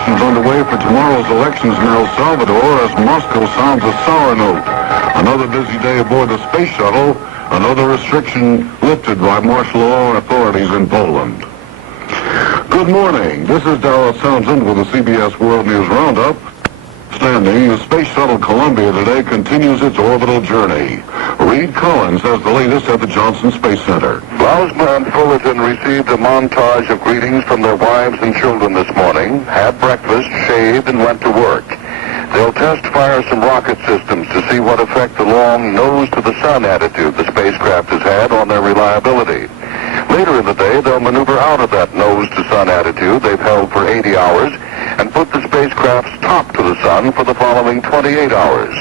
preparations underway for tomorrow's elections in El Salvador as Moscow sounds a sour note. Another busy day aboard the space shuttle, another restriction lifted by martial law authorities in Poland. Good morning. This is Darrell Townsend with the CBS World News Roundup. Standing, the Space Shuttle Columbia today continues its orbital journey. Reed Collins has the latest at the Johnson Space Center. Lausma and Fullerton received a montage of greetings from their wives and children this morning, had breakfast, shaved, and went to work. They'll test-fire some rocket systems to see what effect the long nose-to-the-sun attitude the spacecraft has had on their reliability. Later in the day, they'll maneuver out of that nose-to-sun attitude they've held for 80 hours and put the spacecraft's top to the sun for the following 28 hours.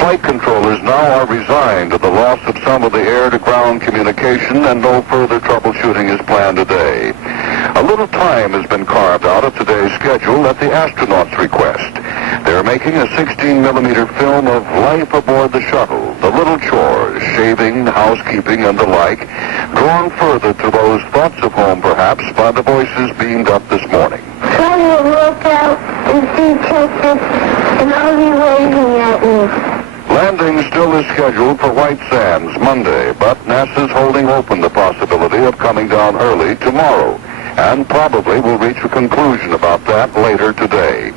Flight controllers now are resigned to the loss of some of the air-to-ground communication, and no further troubleshooting is planned today. A little time has been carved out of today's schedule at the astronauts' request. They're making a 16-millimeter film of life aboard the shuttle, the little chores, shaving, housekeeping, and the like, drawn further to those thoughts of home, perhaps, by the voices beamed up this morning. Try to look out and see Texas, and I'll be waving at you. Landing still is scheduled for White Sands Monday, but NASA's holding open the possibility of coming down early tomorrow, and probably will reach a conclusion about that later today.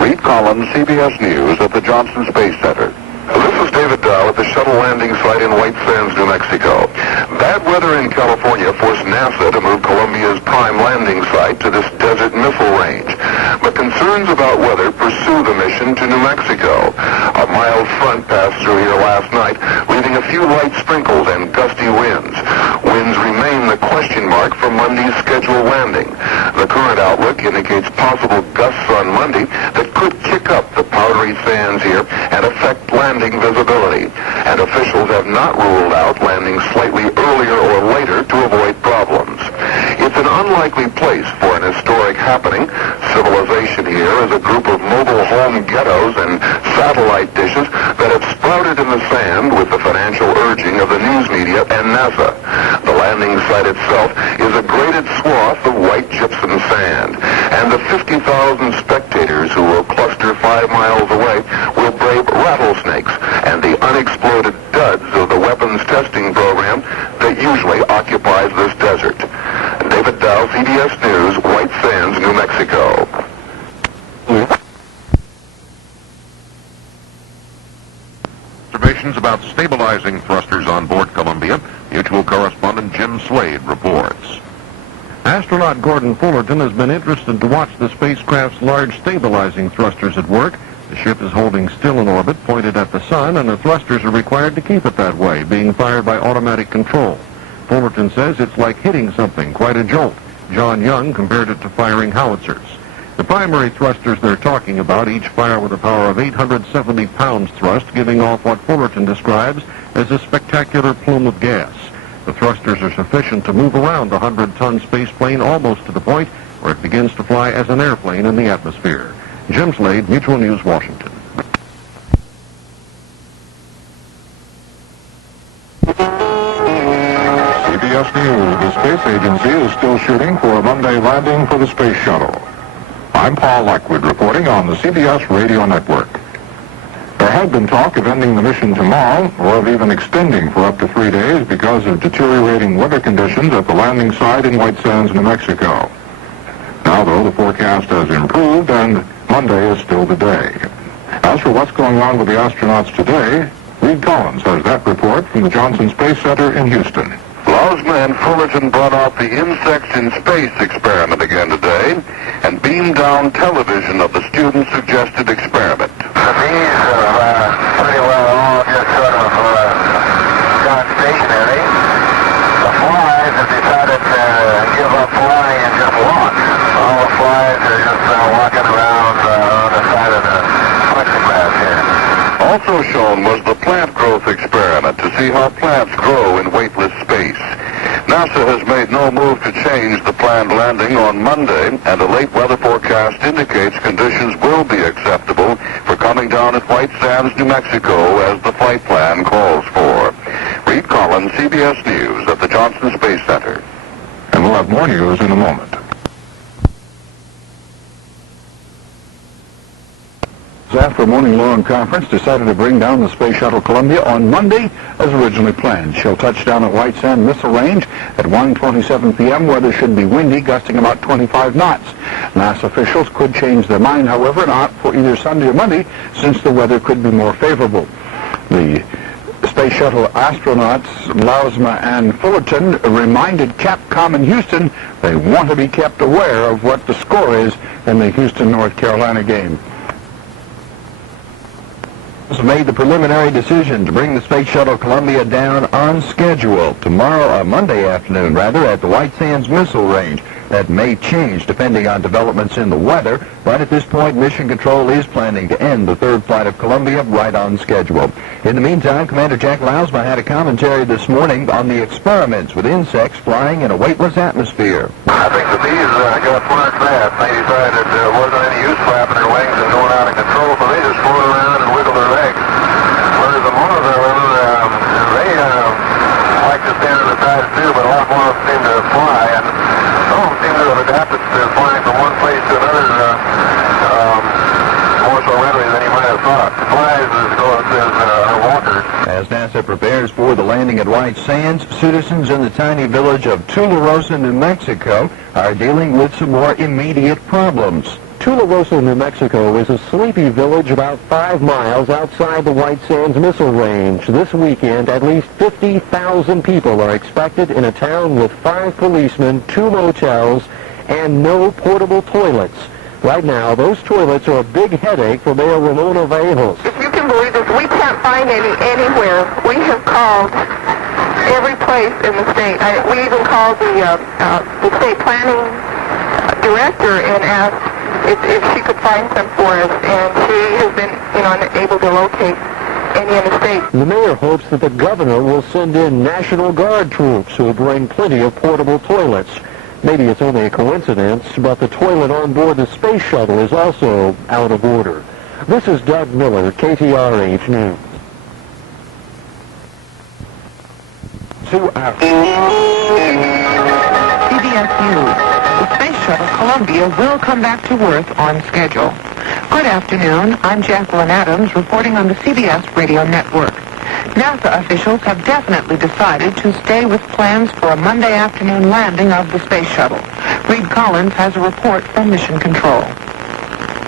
Reed Collins, CBS News at the Johnson Space Center. This is David Dow at the shuttle landing site in White Sands, New Mexico. Bad weather in California forced NASA to move Columbia's prime landing site to this desert missile range. But concerns about weather pursue the mission to New Mexico. A mild front passed through here last night, leaving a few light sprinkles and gusty winds. Winds remain the question mark for Monday's scheduled landing. The current outlook indicates possible gusts on Monday that could kick up the powdery sands here and affect landing visibility. And officials have not ruled out landing slightly earlier or later to avoid problems. It's an unlikely place for an historic happening. Civilization here is a group of mobile home ghettos and satellite dishes that have sprouted in the sand with the financial urging of the news media and NASA. The landing site itself is a graded swath of white gypsum sand, and the 50,000 spectators who will cluster 5 miles away will brave rattlesnakes and the unexploded duds of the weapons testing program that usually occupies this desert. David Dow, CBS News, White Sands, New Mexico. Observations about stabilizing thrusters on board Columbia. Mutual correspondent Jim Slade reports. Astronaut Gordon Fullerton has been interested to watch the spacecraft's large stabilizing thrusters at work. The ship is holding still in orbit, pointed at the sun, and the thrusters are required to keep it that way, being fired by automatic control. Fullerton says it's like hitting something, quite a jolt. John Young compared it to firing howitzers. The primary thrusters they're talking about each fire with a power of 870 pounds thrust, giving off what Fullerton describes as a spectacular plume of gas. The thrusters are sufficient to move around the 100-ton spaceplane almost to the point where it begins to fly as an airplane in the atmosphere. Jim Slade, Mutual News, Washington. CBS News. The space agency is still shooting for a Monday landing for the space shuttle. I'm Paul Lockwood reporting on the CBS Radio Network. There had been talk of ending the mission tomorrow or of even extending for up to 3 days because of deteriorating weather conditions at the landing site in White Sands, New Mexico. Now, though, the forecast has improved and Monday is still the day. As for what's going on with the astronauts today, Reed Collins has that report from the Johnson Space Center in Houston. Lausma and Fullerton brought out the Insects in Space experiment again today and beamed down television of the student-suggested experiment. The bees have pretty well all just sort of gone stationary. The flies have decided to give up flying and just walk. All the flies are just walking around on the side of the plexiglass here. Also shown was the plant growth experiment to see how plants grow in weightless space. NASA has made no move to change the planned landing on Monday, and a late weather forecast indicates conditions will be acceptable for coming down at White Sands, New Mexico, as the flight plan calls for. Reed Collins, CBS News at the Johnson Space Center. And we'll have more news in a moment. After a morning-long conference, decided to bring down the Space Shuttle Columbia on Monday as originally planned. She'll touch down at White Sand Missile Range at 1:27 p.m. Weather should be windy, gusting about 25 knots. NASA officials could change their mind, however, and opt for either Sunday or Monday, since the weather could be more favorable. The Space Shuttle astronauts Lausma and Fullerton reminded Capcom in Houston they want to be kept aware of what the score is in the Houston, North Carolina game. Made the preliminary decision to bring the Space Shuttle Columbia down on schedule Monday afternoon, at the White Sands Missile Range. That may change depending on developments in the weather, but at this point, Mission Control is planning to end the third flight of Columbia right on schedule. In the meantime, Commander Jack Lausma had a commentary this morning on the experiments with insects flying in a weightless atmosphere. I think the bees got smart fast. They decided there wasn't any use flapping their wings and going out of control, so they just floated around and wiggled their legs. Whereas the moths, they like to stand on the sides too, but a lot more of them seem to fly, and some of them seem to have adapted to flying from one place to another more so readily than you might have thought. Flies as walkers. As NASA prepares for the landing at White Sands, citizens in the tiny village of Tularosa, New Mexico, are dealing with some more immediate problems. Tularosa, New Mexico is a sleepy village about 5 miles outside the White Sands Missile Range. This weekend, at least 50,000 people are expected in a town with 5 policemen, 2 motels, and no portable toilets. Right now, those toilets are a big headache for Mayor Ramona Vallejos. If you can believe this, we can't find any anywhere. We have called every place in the state. We even called the state planning director and asked if she could find some for us, and she has been, unable to locate any in the state. The mayor hopes that the governor will send in National Guard troops who will bring plenty of portable toilets. Maybe it's only a coincidence, but the toilet on board the space shuttle is also out of order. This is Doug Miller, KTRH News. 2 hours. CBS News. The Space Shuttle Columbia will come back to Earth on schedule. Good afternoon. I'm Jacqueline Adams reporting on the CBS radio network. NASA officials have definitely decided to stay with plans for a Monday afternoon landing of the space shuttle. Reed Collins has a report from Mission Control.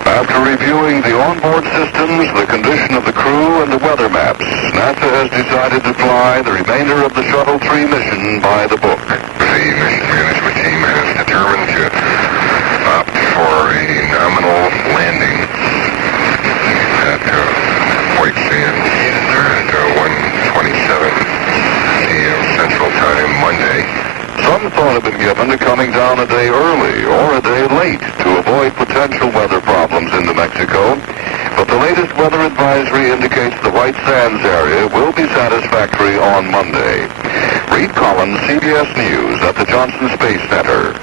After reviewing the onboard systems, the condition of the crew, and the weather maps, NASA has decided to fly the remainder of the Shuttle 3 mission by the book. The mission management team has determined to opt for a nominal landing at White Sands at 1:27 p.m. Central Time Monday. Some thought had been given to coming down a day early or a day late to avoid potential weather problems in New Mexico, but the latest weather advisory indicates the White Sands area will be satisfactory on Monday. Reed Collins, CBS News at the Johnson Space Center.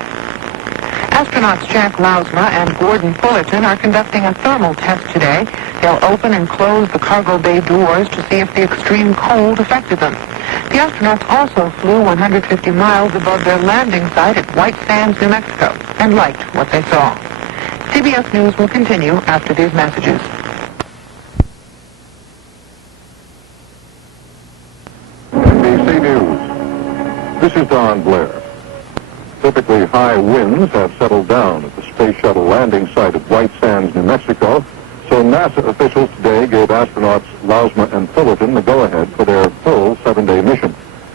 Astronauts Jack Lausma and Gordon Fullerton are conducting a thermal test today. They'll open and close the cargo bay doors to see if the extreme cold affected them. The astronauts also flew 150 miles above their landing site at White Sands, New Mexico, and liked what they saw. CBS News will continue after these messages. NBC News. This is Don Blair. Typically high winds have settled down at the Space Shuttle landing site at White Sands, New Mexico, so NASA officials today gave astronauts Lausma and Fullerton the go-ahead for their full 7-day mission.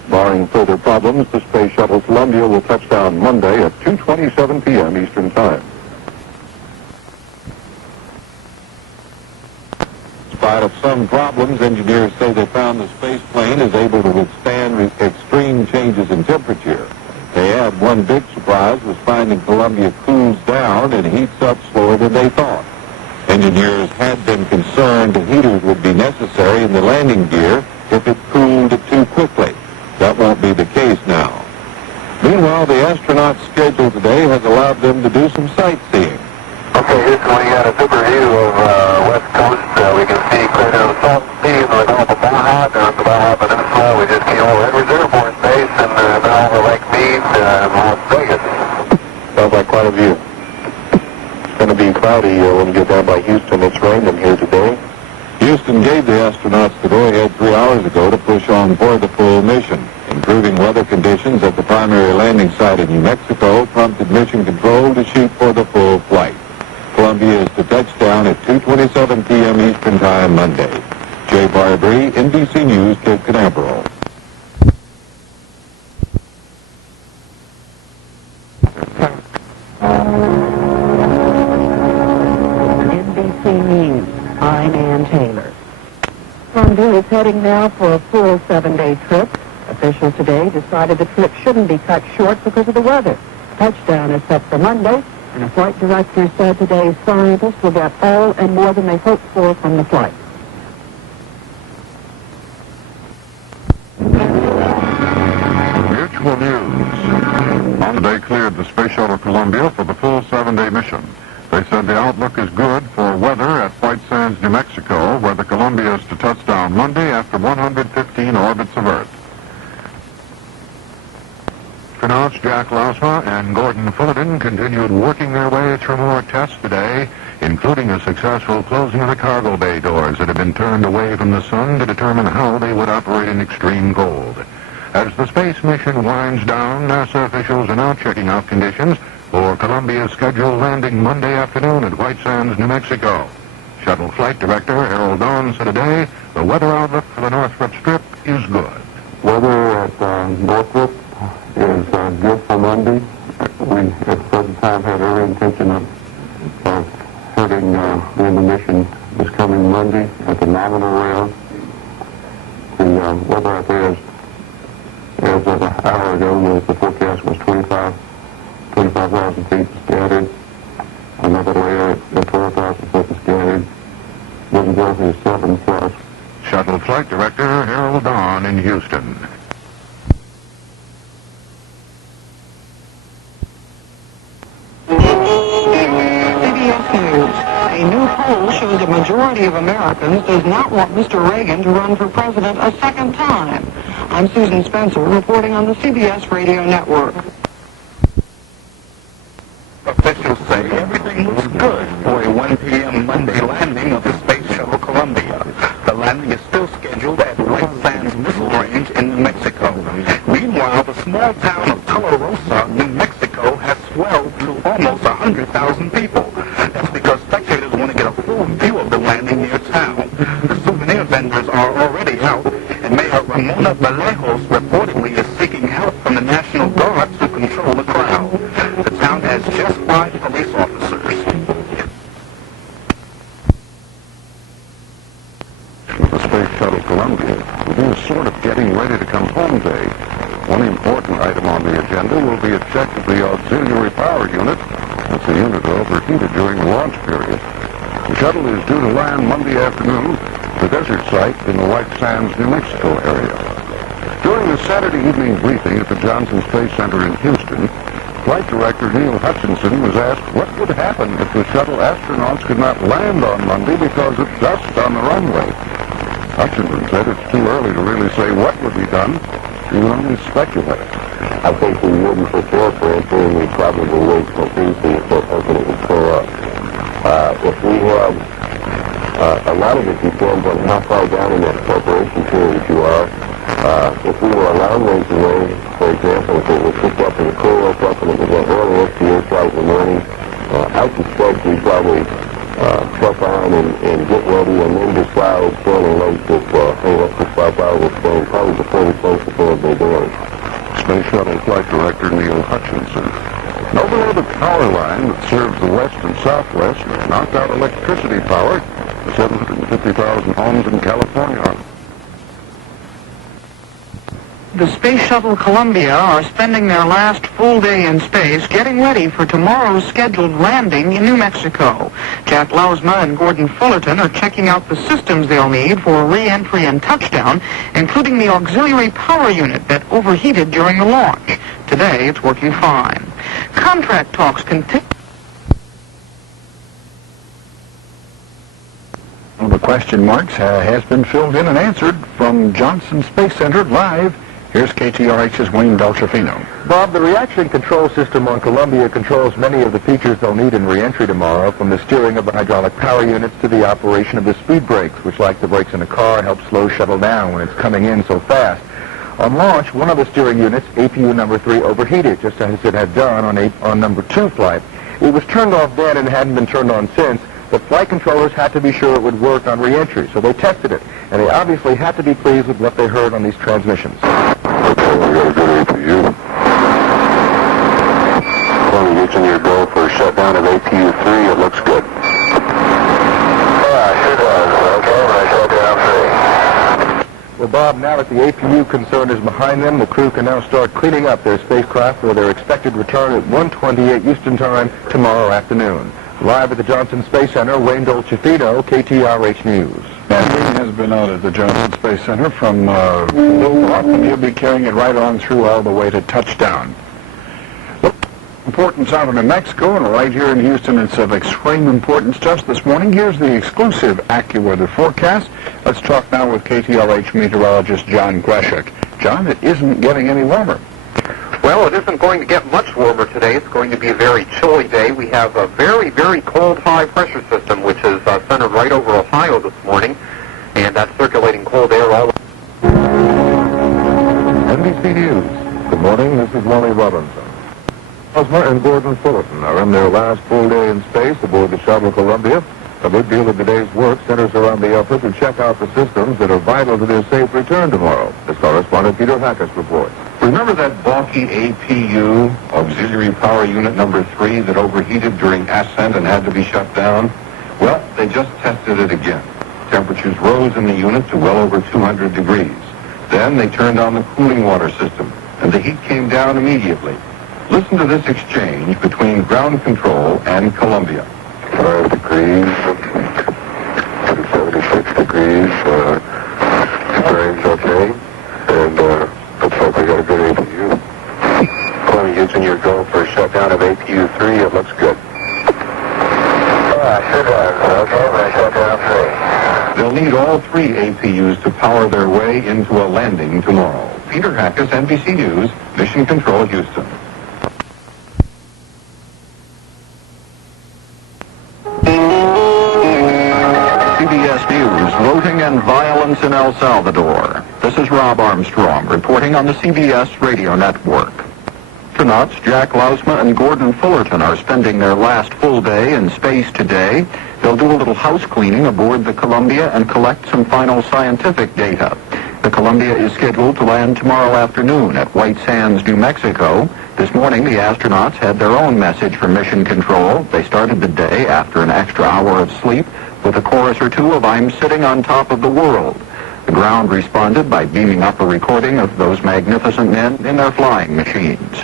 Barring further problems, the Space Shuttle Columbia will touch down Monday at 2:27 p.m. Eastern Time. In spite of some problems, engineers say they found the space plane is able to withstand extreme changes in temperature. They add one big surprise was finding Columbia cools down and heats up slower than they thought. Engineers had been concerned heaters would be necessary in the landing gear if it cooled too quickly. That won't be the case now. Meanwhile, the astronauts' schedule today has allowed them to do some sightseeing. Okay, Houston, we got a super view of West Coast. We can see clear down the South Seas and the Gulf of Baja. Down the Baja Peninsula, we just came over Edwards Air Force Base and down over Lake Mead, Las Vegas. Sounds like quite a view. It's going to be be cloudy when you get down by Houston. It's raining here today. Houston gave the astronauts the go-ahead 3 hours ago to push on for the full mission. Improving weather conditions at the primary landing site in New Mexico prompted Mission Control to shoot for the full flight. Columbia is to touch down at 2:27 p.m. Eastern Time Monday. Jay Barbary, NBC News, Cape Canaveral. NBC News, I'm Ann Taylor. Columbia is heading now for a full 7-day trip. Officials today decided the trip shouldn't be cut short because of the weather. Touchdown is set for Monday, and a flight director said today scientists will get all and more than they hoped for from the flight. Mutual News. Monday cleared the Space Shuttle Columbia for the full 7-day mission. They said the outlook is good for weather at White Sands, New Mexico, where the Columbia is to touch down Monday after 115 orbits of Earth. Astronauts Jack Lausma and Gordon Fullerton continued working their way through more tests today, including a successful closing of the cargo bay doors that had been turned away from the sun to determine how they would operate in extreme cold. As the space mission winds down, NASA officials are now checking out conditions for Columbia's scheduled landing Monday afternoon at White Sands, New Mexico. Shuttle flight director Harold Dawn said today the weather outlook for the Northrop Strip is good. Weather at Northrop is good for Monday. We, at the present time, have every intention of heading doing the mission this coming Monday at the nominal round. The weather out there is, as of an hour ago, the forecast was 25,000 feet scattered. Another layer at 12,000 feet scattered. Visibility is 7+. Shuttle flight director Harold Dawn in Houston. CBS News. A new poll shows a majority of Americans does not want Mr. Reagan to run for president a second time. I'm Susan Spencer reporting on the CBS Radio Network. Officials say everything looks good for a 1 p.m. Monday landing of the Space Shuttle Columbia. The landing is still scheduled at White Sands Missile Range in New Mexico. Meanwhile, the small town of Tularosa, New Mexico, has swelled to almost 100,000 people. That's because spectators want to get a full view of the landing near town. The souvenir vendors are already out, and Mayor Ramona Vallejos reportedly is seeking help from the National Guard to control the crowd. The town has just 5 police officers. The Space Shuttle Columbia will be a sort of getting ready to come home day. One important item on the agenda will be a check of the auxiliary power unit, as the unit overheated during the launch period. The shuttle is due to land Monday afternoon at the desert site in the White Sands, New Mexico area. During the Saturday evening briefing at the Johnson Space Center in Houston, Flight Director Neil Hutchinson was asked what would happen if the shuttle astronauts could not land on Monday because of dust on the runway. Hutchinson said it's too early to really say what would be done. He would only speculate. I think we wouldn't prepare for it, and we probably wait for Tuesday until President would show up. If we have, a lot of it depends on how far down in that preparation period you are. If we were a long ways away, for example, if it was picked up in the cool up and it was an early STS flight in the morning, I suspect we'd probably truck on and get ready and then decide fairly late if, hey, let's just stop out with things, probably before we close the Faraday doors. Space Shuttle Flight Director Neil Hutchinson. An overloaded power line that serves the west and southwest knocked out electricity power to 750,000 homes in California. The Space Shuttle Columbia are spending their last full day in space getting ready for tomorrow's scheduled landing in New Mexico. Jack Lausma and Gordon Fullerton are checking out the systems they'll need for re-entry and touchdown, including the auxiliary power unit that overheated during the launch. Today, it's working fine. Contract talks continue. Well, the question marks has been filled in and answered from Johnson Space Center live. Here's KTRH's Wayne Delchafino. Bob, the reaction control system on Columbia controls many of the features they'll need in re-entry tomorrow, from the steering of the hydraulic power units to the operation of the speed brakes, which, like the brakes in a car, help slow shuttle down when it's coming in so fast. On launch, one of the steering units, APU number 3, overheated, just as it had done on number 2 flight. It was turned off then and hadn't been turned on since, but flight controllers had to be sure it would work on re-entry, so they tested it, and they obviously had to be pleased with what they heard on these transmissions. Okay, we got a good APU. Using your go for shutdown of APU 3, it looks good. Yeah, sure does. Okay, we're shutdown 3. Well, Bob, now that the APU concern is behind them, the crew can now start cleaning up their spacecraft for their expected return at 1:28 Houston time tomorrow afternoon. Live at the Johnson Space Center, Wayne Dolcefino, KTRH News. Wayne has been out at the Johnson Space Center from Lilroth, and he'll be carrying it right on through all the way to touchdown. Importance out of New Mexico, and right here in Houston, it's of extreme importance just this morning. Here's the exclusive AccuWeather forecast. Let's talk now with KTLH meteorologist John Greshek. John, it isn't getting any warmer. Well, it isn't going to get much warmer today. It's going to be a very chilly day. We have a very, very cold high-pressure system, which is centered right over Ohio this morning, and that's circulating cold air all over. NBC News. Good morning, this is Wally Robinson. Ozma and Gordon Fullerton are in their last full day in space aboard the shuttle Columbia. A good deal of the day's work centers around the effort to check out the systems that are vital to their safe return tomorrow. As correspondent Peter Hackus reports. Remember that bulky APU, auxiliary power unit number 3, that overheated during ascent and had to be shut down? Well, they just tested it again. Temperatures rose in the unit to well over 200 degrees. Then they turned on the cooling water system, and the heat came down immediately. Listen to this exchange between ground control and Columbia. 5 degrees, 76 degrees, steering's okay, and looks like we got a good APU. Columbia, using your go for a shutdown of APU 3, it looks good. Sure does. Okay, we're shutdown 3. They'll need all 3 APUs to power their way into a landing tomorrow. Peter Hackus, NBC News, Mission Control, Houston. CBS News, looting and violence in El Salvador. This is Rob Armstrong reporting on the CBS radio network. Astronauts Jack Lausma and Gordon Fullerton are spending their last full day in space today. They'll do a little house cleaning aboard the Columbia and collect some final scientific data. The Columbia is scheduled to land tomorrow afternoon at White Sands, New Mexico. This morning, the astronauts had their own message from Mission Control. They started the day after an extra hour of sleep with a chorus or two of "I'm Sitting on Top of the World." The ground responded by beaming up a recording of those magnificent men in their flying machines.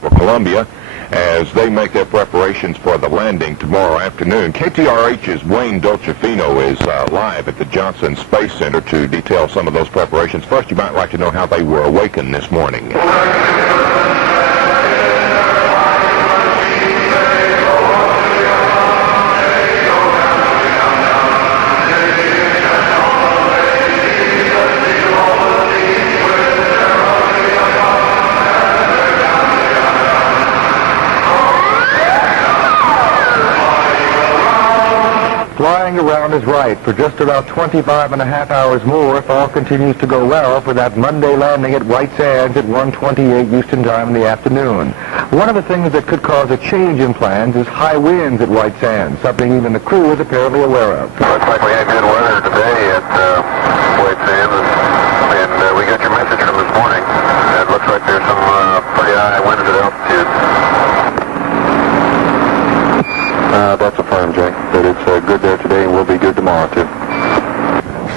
For Columbia, as they make their preparations for the landing tomorrow afternoon. KTRH's Wayne Dolcefino is live at the Johnson Space Center to detail some of those preparations. First, you might like to know how they were awakened this morning. Flying around is right for just about 25 and a half hours more if all continues to go well for that Monday landing at White Sands at 1:28 Houston time in the afternoon. One of the things that could cause a change in plans is high winds at White Sands, something even the crew is apparently aware of. Looks like we had good weather today at White Sands, and we got your message from this morning. It looks like there's some pretty high winds at altitude. That's affirmed, Jay, that it's good there today and will be good tomorrow, too.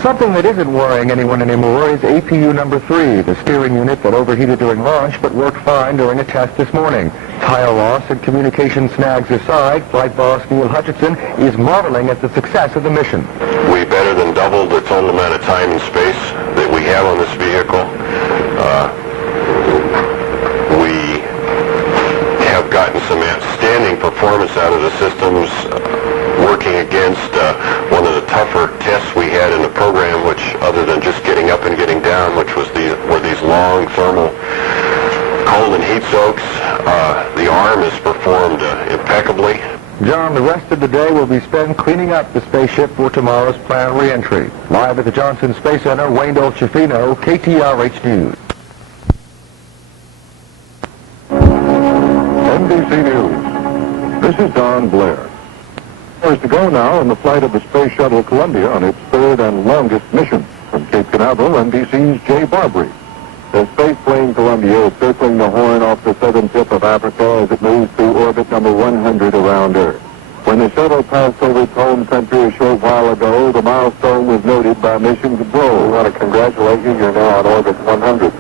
Something that isn't worrying anyone anymore is APU number 3, the steering unit that overheated during launch but worked fine during a test this morning. Tire loss and communication snags aside, Flight Boss Neil Hutchinson is marveling at the success of the mission. We better than doubled the total amount of time and space that we have on this vehicle. We have gotten some outstanding performance out of the systems, working against one of the tougher tests we had in the program, which other than just getting up and getting down, which were these long thermal cold and heat soaks. The arm is performed impeccably. John, the rest of the day will be spent cleaning up the spaceship for tomorrow's planned reentry. Live at the Johnson Space Center, Wayne Dolcefino, KTRH News. NBC News. This is Don Blair. Hours to go now in the flight of the Space Shuttle Columbia on its third and longest mission. From Cape Canaveral, NBC's Jay Barbary. The space plane Columbia is circling the Horn off the southern tip of Africa as it moves through orbit number 100 around Earth. When the shuttle passed over its home country a short while ago, the milestone was noted by Mission Control. We want to congratulate you. You're now on orbit 100.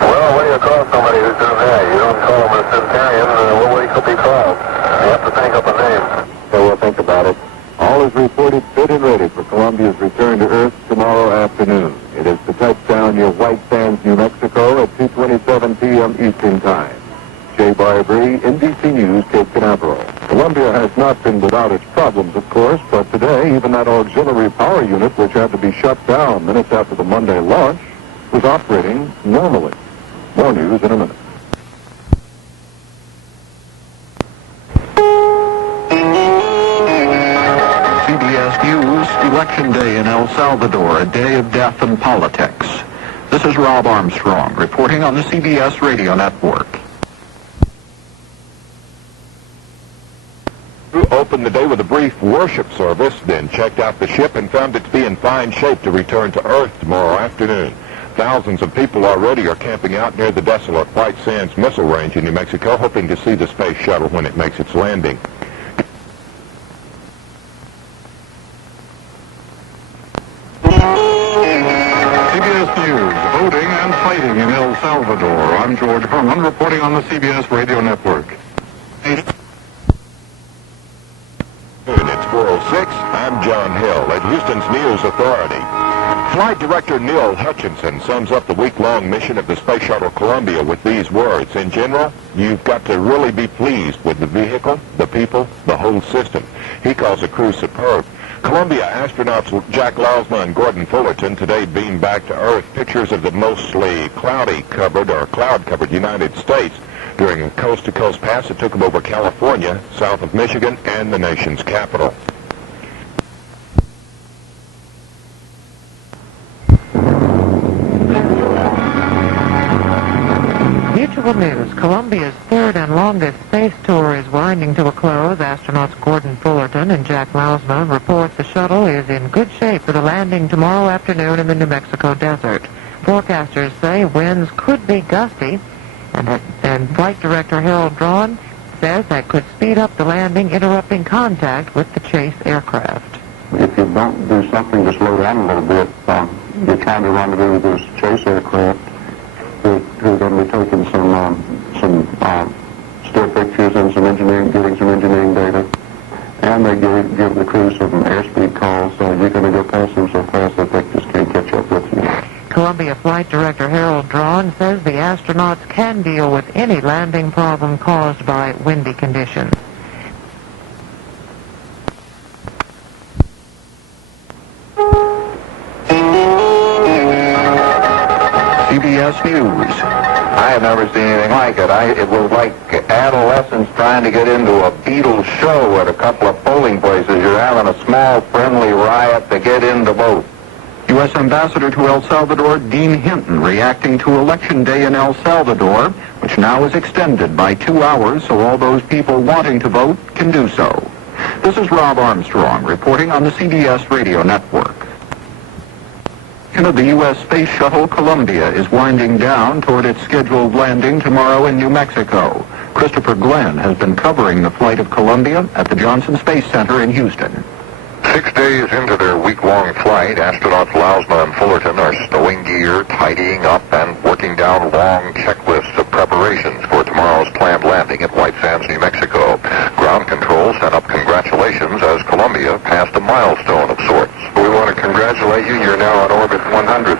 Well, what do you call somebody who's doing that? You don't call him a centurion. What would he could be called? You have to think up a name. So we'll think about it. All is reported fit and ready for Columbia's return to Earth tomorrow afternoon. It is to touch down near White Sands, New Mexico at 2:27 p.m. Eastern Time. Jay Barbary, NBC News, Cape Canaveral. Columbia has not been without its problems, of course, but today even that auxiliary power unit, which had to be shut down minutes after the Monday launch, was operating normally. More news in a minute. CBS News, Election Day in El Salvador, a day of death and politics. This is Rob Armstrong, reporting on the CBS Radio Network. Opened the day with a brief worship service, then checked out the ship and found it to be in fine shape to return to Earth tomorrow afternoon. Thousands of people already are camping out near the desolate White Sands Missile Range in New Mexico, hoping to see the space shuttle when it makes its landing. CBS News, voting and fighting in El Salvador. I'm George Herman, reporting on the CBS Radio Network. It's 4:06. I'm John Hill at Houston's News Authority. Flight Director Neil Hutchinson sums up the week-long mission of the Space Shuttle Columbia with these words. In general, you've got to really be pleased with the vehicle, the people, the whole system. He calls the crew superb. Columbia astronauts Jack Lausma and Gordon Fullerton today beamed back to Earth pictures of the mostly cloud-covered United States during a coast-to-coast pass that took them over California, south of Michigan, and the nation's capital. Mutual News. Columbia's third and longest space tour is winding to a close. Astronauts Gordon Fullerton and Jack Lausma report the shuttle is in good shape for the landing tomorrow afternoon in the New Mexico desert. Forecasters say winds could be gusty, and Flight Director Harold Drawn says that could speed up the landing, interrupting contact with the chase aircraft. If you don't do something to slow down a little bit, you're trying to rendezvous with this chase aircraft who are going to be taking some still pictures and getting some engineering data, and they give the crew some airspeed calls. So you're going to go past them so fast that they just can't catch up with you. Columbia Flight Director Harold Drawn says the astronauts can deal with any landing problem caused by windy conditions. CBS News. I have never seen anything like it. It was like adolescents trying to get into a Beatles show at a couple of polling places. You're having a small, friendly riot to get into both. U.S. Ambassador to El Salvador, Dean Hinton, reacting to Election Day in El Salvador, which now is extended by 2 hours so all those people wanting to vote can do so. This is Rob Armstrong, reporting on the CBS Radio Network. Of the U.S. Space Shuttle Columbia is winding down toward its scheduled landing tomorrow in New Mexico. Christopher Glenn has been covering the flight of Columbia at the Johnson Space Center in Houston. 6 days into their week-long flight, astronauts Lausma and Fullerton are stowing gear, tidying up, and working down long checklists of preparations for tomorrow's planned landing at White Sands, New Mexico. Ground control sent up congratulations as Columbia passed a milestone of sorts. We want to congratulate you. You're now on orbit 100.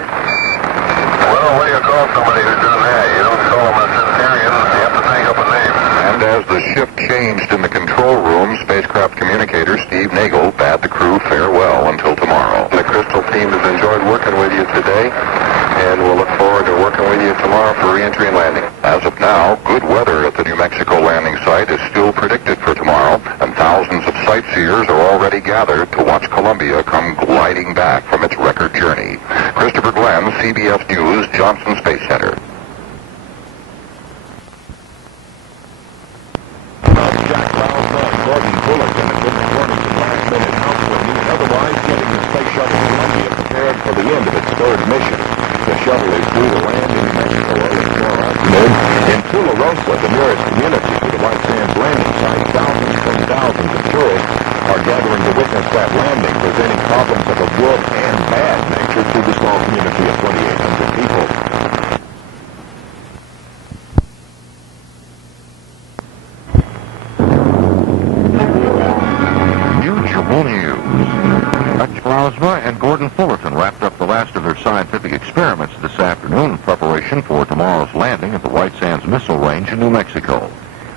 Well, what do you call somebody who's done that? You don't call him a centurion. You have to think up a name. And as the shift changed in the control room, spacecraft communicator Steve Nagel bade the crew farewell until tomorrow. The Crystal team has enjoyed working with you now, good weather at the New Mexico landing site is still predicted for tomorrow, and thousands of sightseers are already gathered to watch Columbia come gliding back from its record journey. Christopher Glenn, CBS News, Johnson Space Center. Jack Lausma and Gordon Fullerton have been recording some last-minute housewarming and otherwise getting the Space Shuttle Columbia prepared for the end of its third mission. The shuttle is due to land in New Mexico early tomorrow afternoon. In Tularosa, the nearest community to the White Sands landing site, thousands and thousands of tourists are gathering to witness that landing, presenting problems of a good and bad nature to the small community of 2,800 people. Lausma and Gordon Fullerton wrapped up the last of their scientific experiments this afternoon in preparation for tomorrow's landing at the White Sands Missile Range in New Mexico.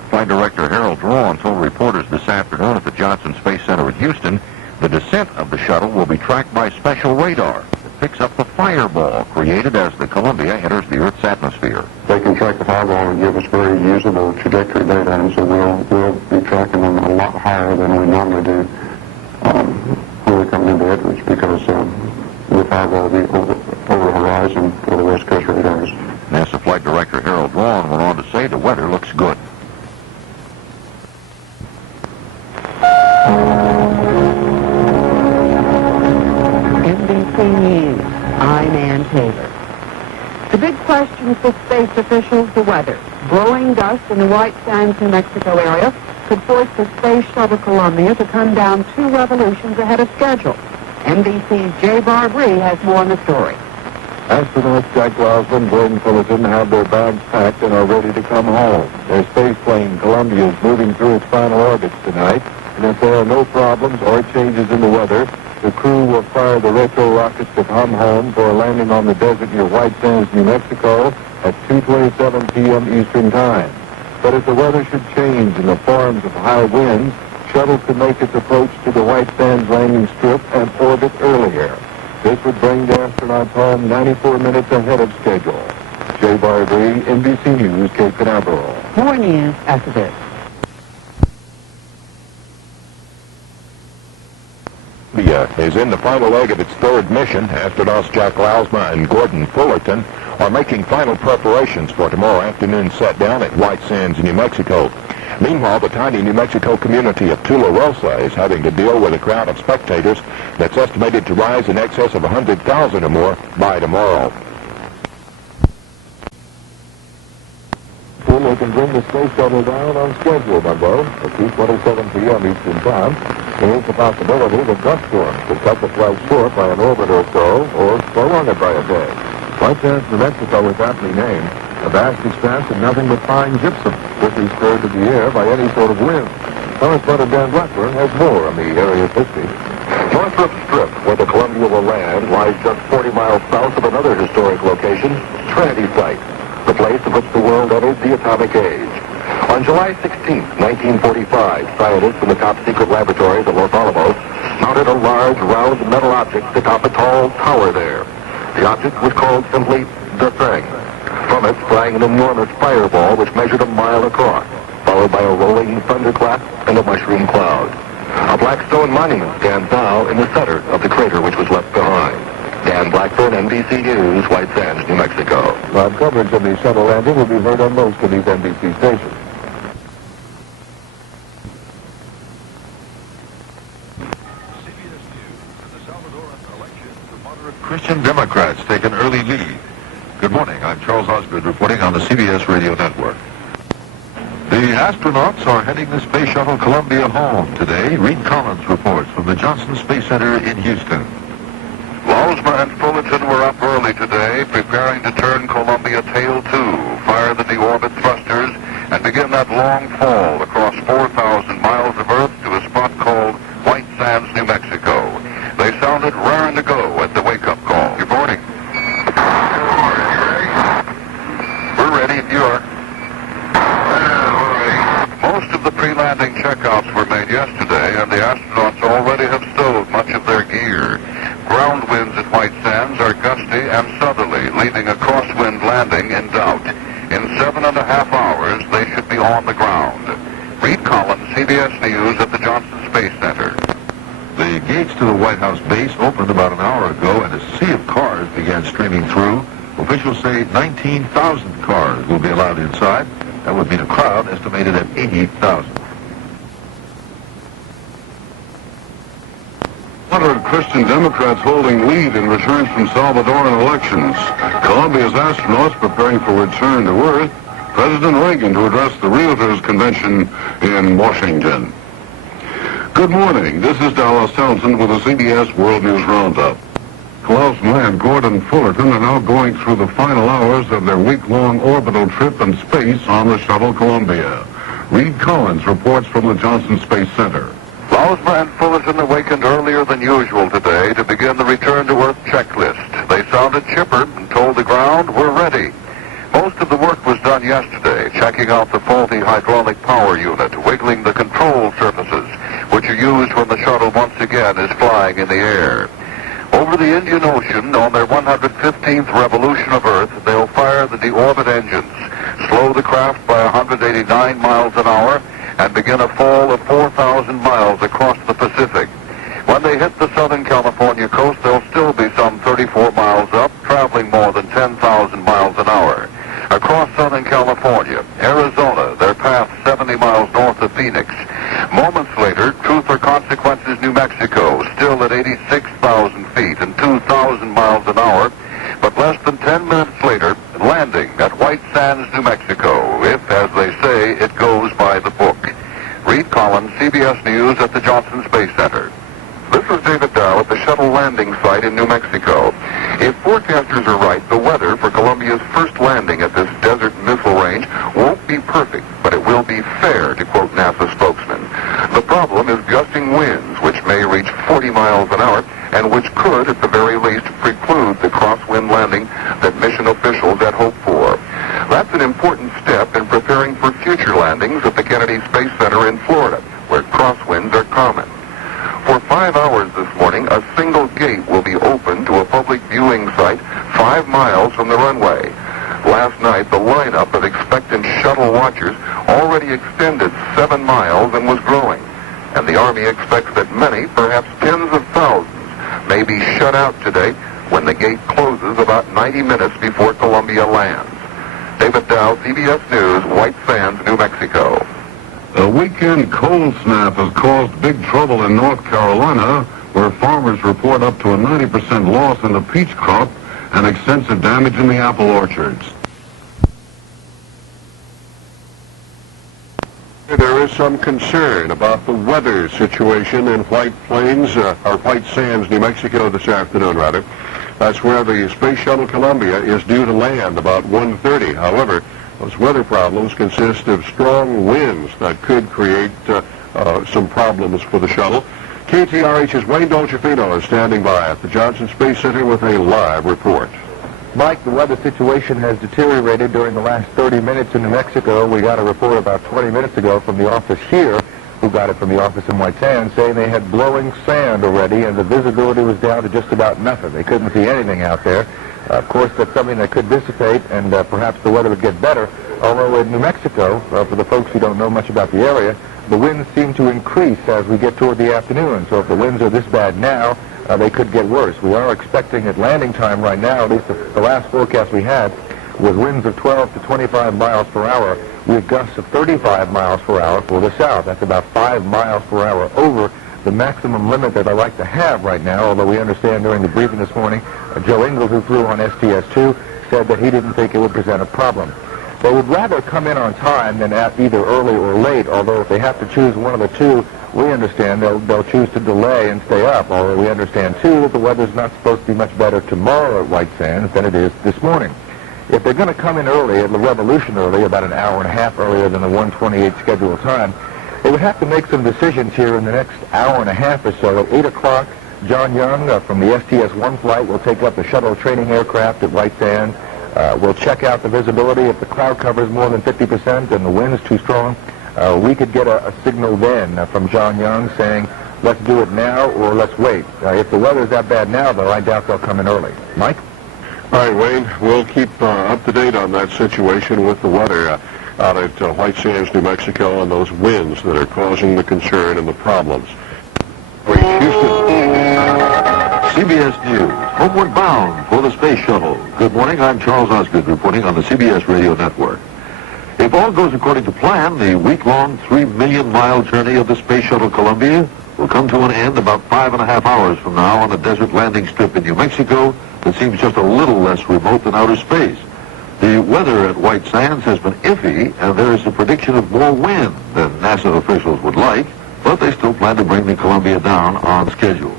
Flight Director Harold Drawn told reporters this afternoon at the Johnson Space Center in Houston the descent of the shuttle will be tracked by special radar that picks up the fireball created as the Columbia enters the Earth's atmosphere. They can track the fireball and give us very usable trajectory data, and so we'll be tracking them a lot higher than we normally do. When we come into Edwards, because the fireball will be over the horizon for the West Coast radars. NASA Flight Director Harold Drawn went on to say the weather looks good. NBC News, I'm Ann Taylor. The big question for space officials, the weather. Blowing dust in the White Sands, New Mexico area could force the Space Shuttle Columbia to come down 2 revolutions ahead of schedule. NBC's Jay Barbary has more on the story. Astronauts Jack Lausma and Gordon Fullerton have their bags packed and are ready to come home. Their space plane, Columbia, is moving through its final orbits tonight, and if there are no problems or changes in the weather, the crew will fire the retro rockets to come home for a landing on the desert near White Sands, New Mexico at 2:27 p.m. Eastern Time. But if the weather should change in the forms of high winds, shuttle could make its approach to the White Sands landing strip and orbit earlier. This would bring the astronauts home 94 minutes ahead of schedule. Jay Barbary, NBC News, Cape Canaveral. More news after this. Columbia is in the final leg of its third mission. Astronauts Jack Lausma and Gordon Fullerton are making final preparations for tomorrow afternoon's set down at White Sands, New Mexico. Meanwhile, the tiny New Mexico community of Tularosa is having to deal with a crowd of spectators that's estimated to rise in excess of 100,000 or more by tomorrow. They can bring the space shuttle down on schedule, Monroe, at 2:27 p.m. Eastern Time. There is the possibility that dust storms could cut the flight short by an orbit or so, or prolong it by a day. White Sands, New Mexico is aptly named. A vast expanse of nothing but fine gypsum, quickly stirred to the air by any sort of wind. Correspondent Dan Blackburn has more on the area's history. Northrop Strip, where the Columbia will land, lies just 40 miles south of another historic location, Trinity Site, the place in which the world entered the atomic age. On July 16, 1945, scientists from the top-secret laboratories at Los Alamos mounted a large, round metal object atop a tall tower there. The object was called simply the Thing. From it sprang an enormous fireball which measured a mile across, followed by a rolling thunderclap and a mushroom cloud. A black stone monument stands now in the center of the crater which was left behind. Dan Blackburn, NBC News, White Sands, New Mexico. Live coverage of the shuttle landing will be heard on most of these NBC stations. Christian Democrats take an early lead. Good morning. I'm Charles Osgood reporting on the CBS Radio Network. The astronauts are heading the Space Shuttle Columbia home today. Reed Collins reports from the Johnson Space Center in Houston. Lausma and Fullerton were up early today, preparing to turn Columbia tail to, fire the deorbit thrusters, and begin that long fall across 4,000 miles of Earth to a spot called White Sands, New Mexico. They sounded raring to go at the wake-up call. Reporting. We're ready if you are. Most of the pre-landing checkouts were made yesterday, and the astronauts already have stowed much of their gear. Ground winds at White Sands are gusty and southerly, leaving a crosswind landing in doubt. In 7.5 2.5 hours, they should be on the ground. Reed Collins, CBS News at the Johnson Space Center. The gates to the White House base opened about an hour ago, and a sea of cars began streaming through. Officials say 19,000 cars will be allowed inside. That would mean a crowd estimated at 88,000. 100 Christian Democrats holding lead in returns from Salvadoran elections. Colombia's astronauts preparing for return to Earth. President Reagan to address the Realtors Convention in Washington. Good morning. This is Dallas Townsend with the CBS World News Roundup. Klausman and Gordon Fullerton are now going through the final hours of their week-long orbital trip in space on the shuttle Columbia. Reed Collins reports from the Johnson Space Center. Klausman and Fullerton awakened earlier than usual today to begin the return to Earth checklist. They sounded chipper and told the ground, "We're ready." Most of the work was done yesterday, checking out the faulty hydraulic power unit, wiggling the control surfaces, which are used when the shuttle once again is flying in the air. Over the Indian Ocean, on their 115th revolution of Earth, they'll fire the deorbit engines, slow the craft by 189 miles an hour, and begin a fall of 4,000 miles across the Pacific. When they hit the Southern California coast, they'll still be some 34 miles up, traveling more than 10,000 miles an hour. Across Southern California, Arizona, their path 70 miles north of Phoenix. Moments later, Truth or Consequences, New Mexico, still at 86,000 feet and 2,000 miles an hour. But less than 10 minutes later, landing at White Sands, New Mexico, if, as they say, it goes by the book. Reed Collins, CBS News at the Johnson Space Center. This is David Dow at the shuttle landing site in New Mexico. If forecasters are right, the weather for Columbia's first landing at this desert missile range won't be perfect, but it will be fair, to quote NASA spokesman. The problem is gusting winds, which may reach 40 miles an hour, and which could, at the very least, preclude the crosswind landing that mission officials had hoped for. That's an important step in preparing for future landings at the Kennedy Space Center in Florida, where crosswinds are common. For 5 hours this morning, a single gate will be open to a public viewing site 5 miles from the runway. Last night, the lineup of expectant shuttle watchers already extended 7 miles and was growing. And the Army expects that many, perhaps tens of thousands, may be shut out today when the gate closes about 90 minutes before Columbia lands. David Dow, CBS News, White Sands, New Mexico. A weekend cold snap has caused big trouble in North Carolina, where farmers report up to a 90% loss in the peach crop and extensive damage in the apple orchards. There is some concern about the weather situation in White Sands, New Mexico this afternoon, rather. That's where the Space Shuttle Columbia is due to land about 1:30. However, those weather problems consist of strong winds that could create some problems for the shuttle. KTRH's Wayne Dolcefino is standing by at the Johnson Space Center with a live report. Mike, the weather situation has deteriorated during the last 30 minutes in New Mexico. We got a report about 20 minutes ago from the office here, who got it from the office in White Sands, saying they had blowing sand already and the visibility was down to just about nothing. They couldn't see anything out there. Of course, that's something that could dissipate and perhaps the weather would get better. Although in New Mexico, for the folks who don't know much about the area, the winds seem to increase as we get toward the afternoon. So if the winds are this bad now, they could get worse. We are expecting at landing time right now, at least the last forecast we had, with winds of 12 to 25 miles per hour, with gusts of 35 miles per hour for the south. That's about 5 miles per hour over the maximum limit that I like to have right now, although we understand during the briefing this morning, Joe Ingles, who flew on STS-3, said that he didn't think it would present a problem. They would rather come in on time than at either early or late, although if they have to choose one of the two, we understand they'll choose to delay and stay up, although we understand, too, that the weather's not supposed to be much better tomorrow at White Sands than it is this morning. If they're going to come in early, at the revolution early, about an hour and a half earlier than the 1:28 scheduled time, they would have to make some decisions here in the next hour and a half or so. At 8 o'clock, John Young from the STS-1 flight will take up the shuttle training aircraft at White Sands. We'll check out the visibility. If the cloud cover is more than 50% and the wind is too strong, we could get a signal then from John Young saying, let's do it now or let's wait. If the weather is that bad now, though, I doubt they'll come in early. Mike? All right, Wayne, we'll keep up to date on that situation with the weather. out at White Sands, New Mexico, and those winds that are causing the concern and the problems. Houston. CBS News, homeward bound for the space shuttle. Good morning, I'm Charles Osgood reporting on the CBS Radio Network. If all goes according to plan, the week-long 3-million-mile journey of the Space Shuttle Columbia will come to an end about 5.5 hours from now on a desert landing strip in New Mexico that seems just a little less remote than outer space. The weather at White Sands has been iffy, and there is a prediction of more wind than NASA officials would like, but they still plan to bring the Columbia down on schedule.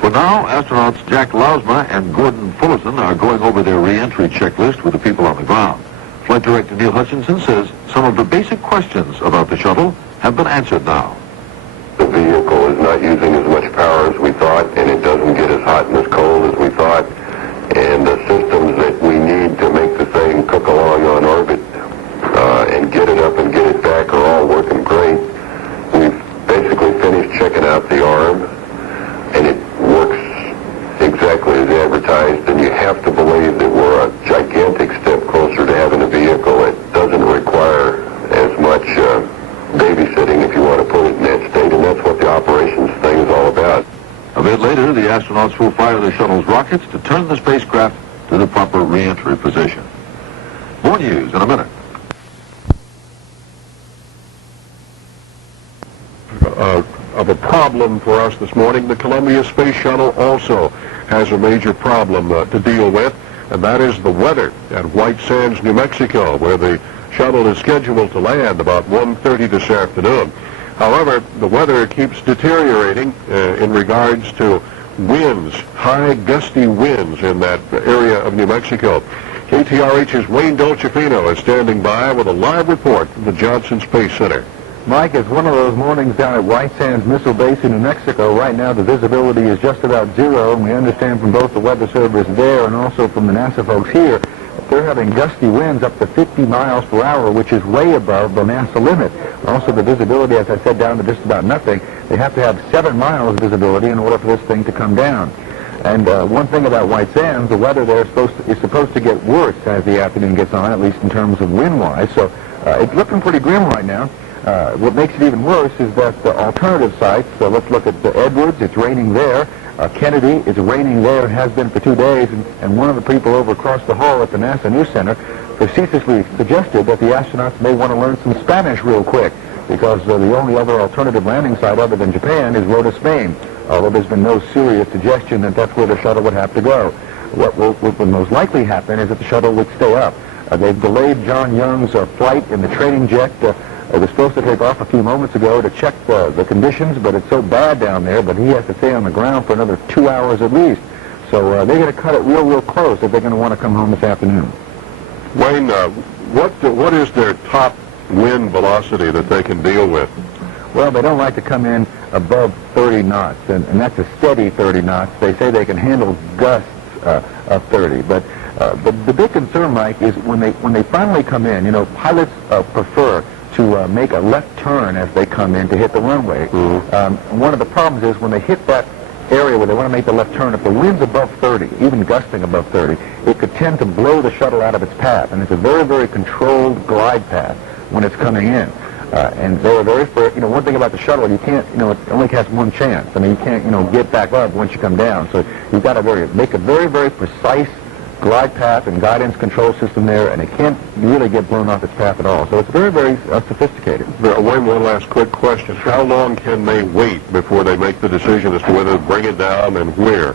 For now, astronauts Jack Lausma and Gordon Fullerton are going over their re-entry checklist with the people on the ground. Flight Director Neil Hutchinson says some of the basic questions about the shuttle have been answered now. The vehicle is not using as much power as we thought, and it doesn't get as hot and as cold as we thought. And the systems that we need to make the thing cook along on orbit and get it up and get it back are all working great. We've basically finished checking out the arm, and it works exactly as advertised, and you have to believe that we're a gigantic step closer to having a vehicle that doesn't require as much babysitting, if you want to put it in that state, and that's what the operations thing is all about. A bit later, the astronauts will fire the shuttle's rockets to turn the spacecraft to the proper re-entry position. More news in a minute. Of a problem for us this morning, the Columbia Space Shuttle also has a major problem to deal with, and that is the weather at White Sands, New Mexico, where the shuttle is scheduled to land about 1:30 this afternoon. However, the weather keeps deteriorating in regards to winds, high gusty winds in that area of New Mexico. KTRH's Wayne Dolcefino is standing by with a live report from the Johnson Space Center. Mike, it's one of those mornings down at White Sands Missile Base in New Mexico. Right now, the visibility is just about zero, and we understand from both the Weather Service there and also from the NASA folks here that they're having gusty winds up to 50 miles per hour, which is way above the NASA limit. Also, the visibility, as I said, down to just about nothing. They have to have 7 miles visibility in order for this thing to come down. And one thing about White Sands, the weather there is supposed to get worse as the afternoon gets on, at least in terms of wind-wise. So it's looking pretty grim right now. What makes it even worse is that the alternative sites, so let's look at the Edwards, it's raining there. Kennedy, it's raining there, it has been for 2 days, and one of the people over across the hall at the NASA News Center facetiously suggested that the astronauts may want to learn some Spanish real quick, because the only other alternative landing site other than Japan is Rota, Spain, although there's been no serious suggestion that that's where the shuttle would have to go. What would most likely happen is that the shuttle would stay up. They've delayed John Young's flight in the training jet. It was supposed to take off a few moments ago to check the conditions, but it's so bad down there, but he has to stay on the ground for another 2 hours at least. So they're going to cut it real close if they're going to want to come home this afternoon. Wayne, what is their top wind velocity that they can deal with? Well, they don't like to come in above 30 knots, and that's a steady 30 knots. They say they can handle gusts of 30, but the big concern, Mike, is when they finally come in, you know, pilots prefer to make a left turn as they come in to hit the runway. Mm-hmm. One of the problems is when they hit that area where they want to make the left turn, if the wind's above 30, even gusting above 30, it could tend to blow the shuttle out of its path, and it's a very controlled glide path when it's coming in. And they were one thing about the shuttle, you can't, it only has one chance. I mean, you can't, get back up once you come down. So you've got to make a very precise glide path and guidance control system there, and it can't really get blown off its path at all. So it's very sophisticated. Wayne, one last quick question. How long can they wait before they make the decision as to whether to bring it down and where?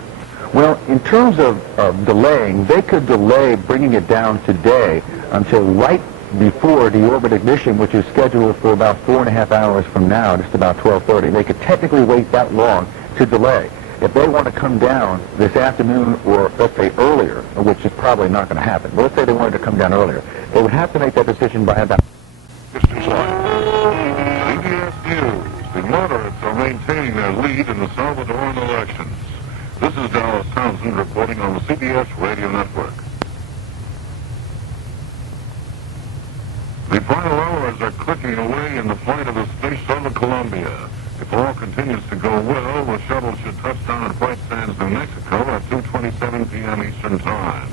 Well, in terms of delaying, they could delay bringing it down today until right before deorbit ignition, which is scheduled for about 4.5 hours from now, just about 12:30. They could technically wait that long to delay. If they want to come down this afternoon, or let's say earlier, which is probably not going to happen, but let's say they wanted to come down earlier, they would have to make that decision by about Distance line. CBS News. The moderates are maintaining their lead in the Salvadoran elections. This is Dallas Townsend reporting on the CBS Radio Network. The final hours are clicking away in the flight of the Space Shuttle Columbia. If all continues to go well, the shuttle should touch down at White Sands, New Mexico at 2:27 p.m. Eastern Time.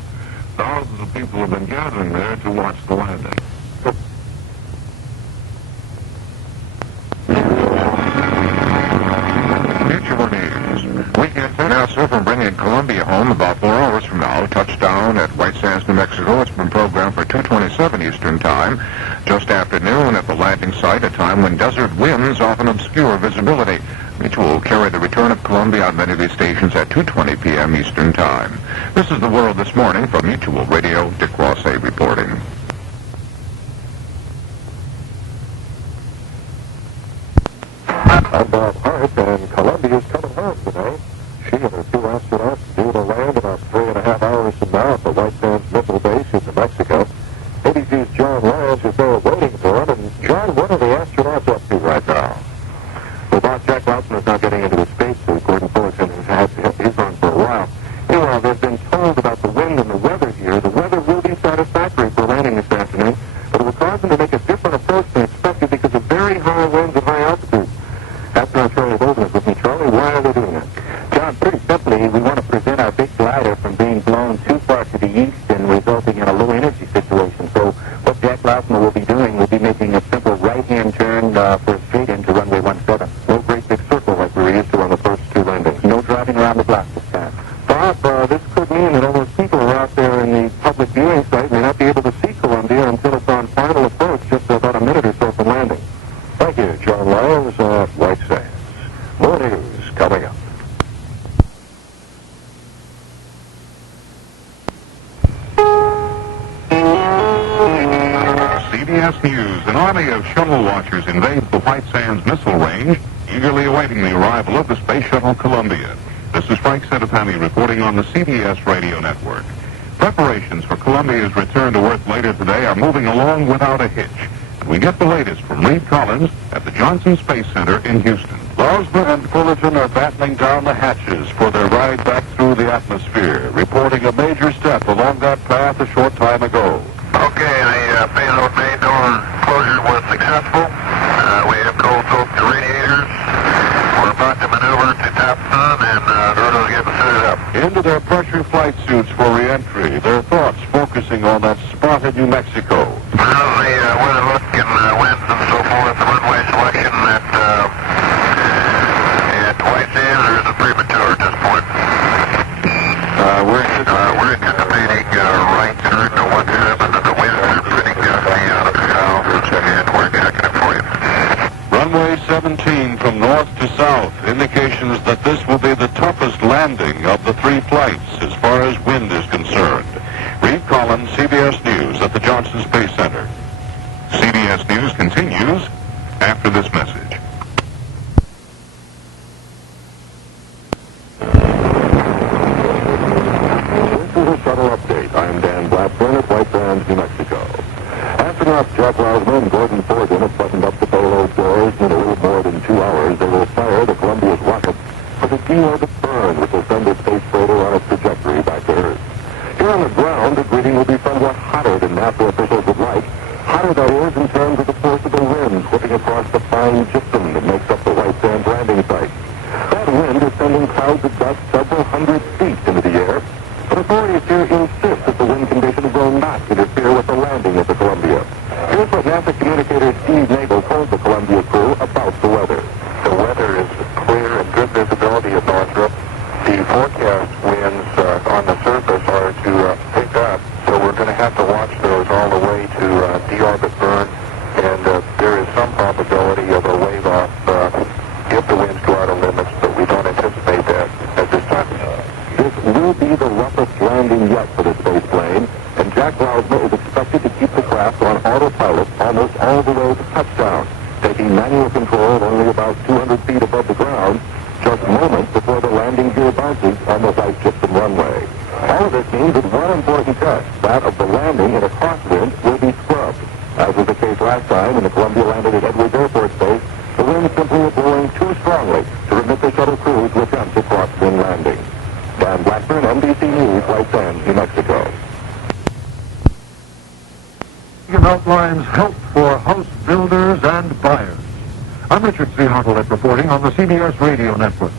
Thousands of people have been gathering there to watch the landing. 7 Eastern Time. Just after noon at the landing site, a time when desert winds often obscure visibility. Mutual will carry the return of Columbia on many of these stations at 2:20 p.m. Eastern Time. This is the World This Morning from Mutual Radio. Dick Rossay reporting. I'm Bob Hart, and Columbia's coming home today. She and her 2 astronauts due to land about 3.5 hours from now at the White Sands Missile Base in New Mexico. ABC's John Lyons is there waiting for him. And John, what are the astronauts up to right now? Well, Bob, Jack Lausman is not getting into his spacesuit. Gordon Fullerton has had his on for a while. Meanwhile, they've been told about the wind and the weather here. The weather will be satisfactory for landing this afternoon, but it will cause them to make a different approach than expected because of very high winds and high altitude. Astronaut Charlie Bolden is with me. Charlie, why are they doing that? John, pretty simply, we want to prevent our big glider from being blown too far to the east and resulting in a low energy situation. So what Jack Lausman will be doing will be making a simple right-hand turn for a straight into runway 17. No great big circle like we were used to on the first 2 landings. No driving around the block this time. Bob, this could mean that all those people who are out there in the public viewing site may not be able to see Columbia until it's on final approach just about a minute or so from landing. Thank you, John Lyons of White Sands. More news coming up. CBS News. An army of shuttle watchers invades the White Sands Missile Range, eagerly awaiting the arrival of the Space Shuttle Columbia. This is Frank Centopani reporting on the CBS Radio Network. Preparations for Columbia's return to Earth later today are moving along without a hitch. And we get the latest from Reed Collins at the Johnson Space Center in Houston. Lausman and Fullerton are battening down the hatches for their ride back through the atmosphere, reporting a major step along that path a short time ago. Okay, the payload bay door closure was successful. We have cold soaked the radiators. We're about to maneuver to top sun, and Bruno's getting suited up. Into their pressure flight suits for re-entry, their thoughts focusing on that spot in New Mexico. How's the weather look and winds and so forth, the runway selection at White Sands, or is it premature at this point? We're anticipating right turn to 17, and the winds are pretty gusty out of south, and we're checking it for you. Runway 17 from north to south, indications that this will be the toughest landing of the 3 flights as far as wind is concerned. Reed Collins, CBS News at the Johnson Space Center. CBS News continues after this message. This is a shuttle update. I'm Dan Blackburn at White Sands, New Mexico. Astronauts Jack Lausman and Gordon Fullerton have buttoned up the payload doors, and in a little more than 2 hours they will fire the Columbia's rocket for the deorbit burn, which will send the space freighter on its trajectory back to Earth. Here on the ground, the greeting will be somewhat hotter than NASA officials would like. Hotter, that is, in terms of the force of the wind whipping across the fine gypsum that makes up the White Sands landing site. That wind is sending clouds of dust several hundred feet into the air, but authorities here insist that the wind conditions will not interfere with the landing of the Columbia. Here's what NASA communicator Steve Nagel told the Columbia crew about the weather. The weather is clear and good visibility at Northrop. The forecast winds on the surface are to pick up, so we're going to have to watch those all the way to deorbit burn, and there is some probability of a wave off if the winds go out of limits, but we don't anticipate that at this time. This will be the roughest landing yet for the space plane, and Jack Lausman is expected to keep the craft on autopilot almost all the way to touchdown, taking manual control only about 200 feet above the ground, just moments before the landing gear bounces on the white gypsum runway. All of this means that one important test, that of the landing in a crosswind, will be scrubbed. As was the case last time when the Columbia landed at Edwards Air Force Base, the wind simply was blowing too strongly to permit the shuttle crew to attempt a crosswind landing. Dan Blackburn, NBC News, White Sands, New Mexico. It outlines help for house builders and buyers. I'm Richard C. Hartlet reporting on the CBS Radio Network.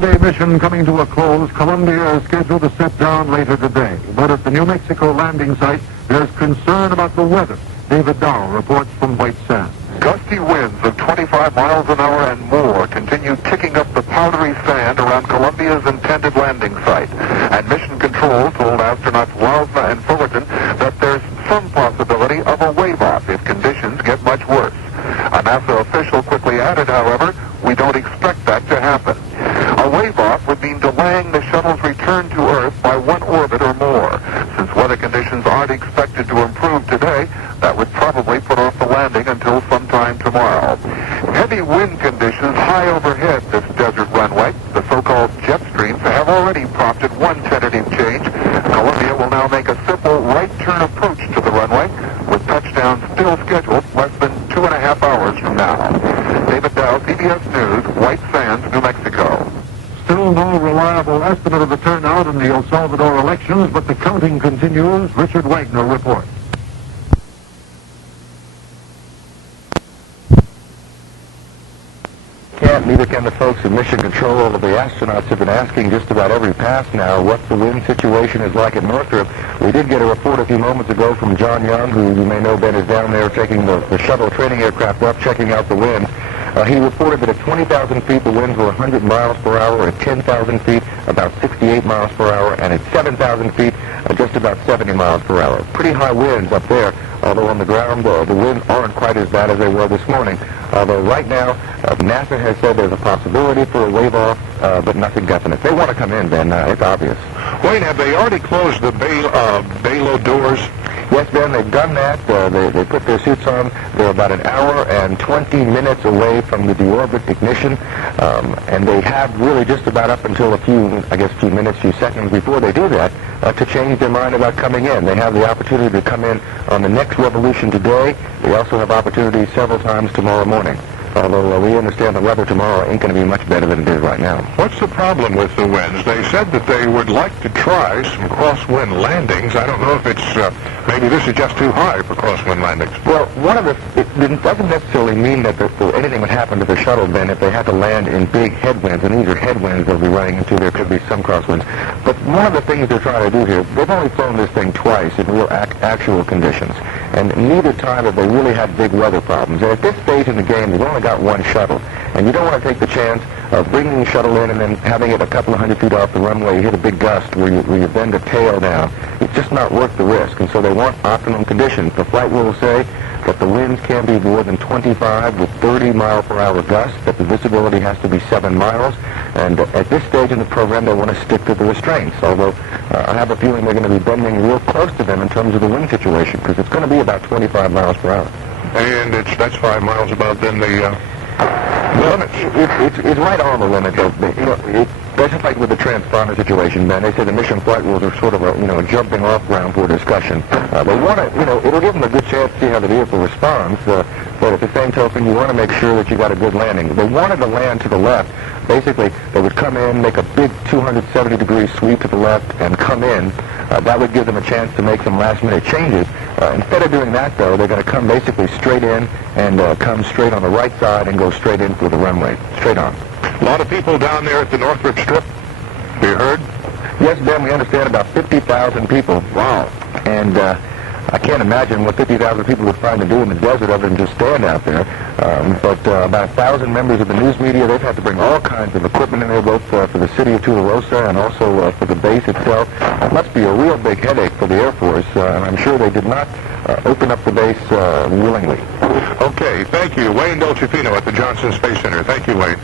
Day mission coming to a close. Columbia is scheduled to set down later today. But at the New Mexico landing site, there's concern about the weather. David Dow reports from White Sands. Gusty winds of 25 miles an hour and more continue kicking up the powdery sand around Columbia's intended landing site. And Mission Control told astronauts Lausman and Fullerton that there's some possibility of a wave-off if conditions get much worse. A NASA official quickly added, however, we don't expect that to happen. A wave-off would mean delaying the shuttle's return to Earth by one orbit or more. Since weather conditions aren't expected to improve today, that would probably put off the landing until sometime tomorrow. Heavy wind conditions high overhead this desert runway, the so-called jet streams, have already prompted one tentative change. Columbia will now make a simple right turn approach to the runway, with touchdown still scheduled less than 2.5 hours from now. David Dow, CBS News, White Sands, New Mexico. Still no reliable estimate of the turnout in the El Salvador elections, but the counting continues. Richard Wagner reports. Neither can the folks in Mission Control, although the astronauts have been asking just about every pass now what the wind situation is like at Northrop. We did get a report a few moments ago from John Young, who you may know Ben is down there taking the shuttle training aircraft up, checking out the winds. He reported that at 20,000 feet the winds were 100 miles per hour, at 10,000 feet about 68 miles per hour, and at 7,000 feet just about 70 miles per hour. Pretty high winds up there, although on the ground the winds aren't quite as bad as they were this morning. Although right now NASA has said there's a possibility for a wave-off, but nothing definite. They want to come in, Ben. It's obvious. Wayne, have they already closed the Bayload doors? Yes, Ben, they've done that. They put their suits on. They're about an hour and 20 minutes away from the deorbit ignition, and they have really just about up until a few minutes, few seconds before they do that to change their mind about coming in. They have the opportunity to come in on the next revolution today. They also have opportunities several times tomorrow morning. Although we understand the weather tomorrow ain't going to be much better than it is right now. What's the problem with the winds? They said that they would like to try some crosswind landings. I don't know if it's, maybe this is just too high for crosswind landings. Well, it doesn't necessarily mean that anything would happen to the shuttle, Ben, if they had to land in big headwinds, and these are headwinds they'll be running into. There could be some crosswinds. But one of the things they're trying to do here, they've only flown this thing twice in real actual conditions, and neither time have they really had big weather problems. And at this stage in the game, they've only got one shuttle, and you don't want to take the chance of bringing the shuttle in and then having it a couple of 100 feet off the runway, you hit a big gust where you bend the tail down. It's just not worth the risk, and so they want optimum conditions. The flight rules say that the winds can't be more than 25 with 30 mile per hour gusts, that the visibility has to be 7 miles, and at this stage in the program they want to stick to the restraints, although I have a feeling they're going to be bending real close to them in terms of the wind situation, because it's going to be about 25 miles per hour. And that's 5 miles above then the limit. It's right on the limit, though. That's just like with the transponder situation, man. They say the mission flight rules are sort of a jumping off ground for discussion. They want to, it'll give them a good chance to see how the vehicle responds, but at the same token, you want to make sure that you got a good landing. They wanted to land to the left. Basically, they would come in, make a big 270-degree sweep to the left, and come in. That would give them a chance to make some last-minute changes. Instead of doing that, though, they're going to come basically straight in and come straight on the right side and go straight in for the runway, straight on. A lot of people down there at the Northrop Strip. Have you heard? Yes, Ben, we understand about 50,000 people. Wow. And I can't imagine what 50,000 people would find to do in the desert other than just stand out there. But about 1,000 members of the news media, they've had to bring all kinds of equipment in there, both for the city of Tularosa and also for the base itself. It must be a real big headache for the Air Force, and I'm sure they did not open up the base willingly. Okay, thank you. Wayne Dolcefino at the Johnson Space Center. Thank you, Wayne.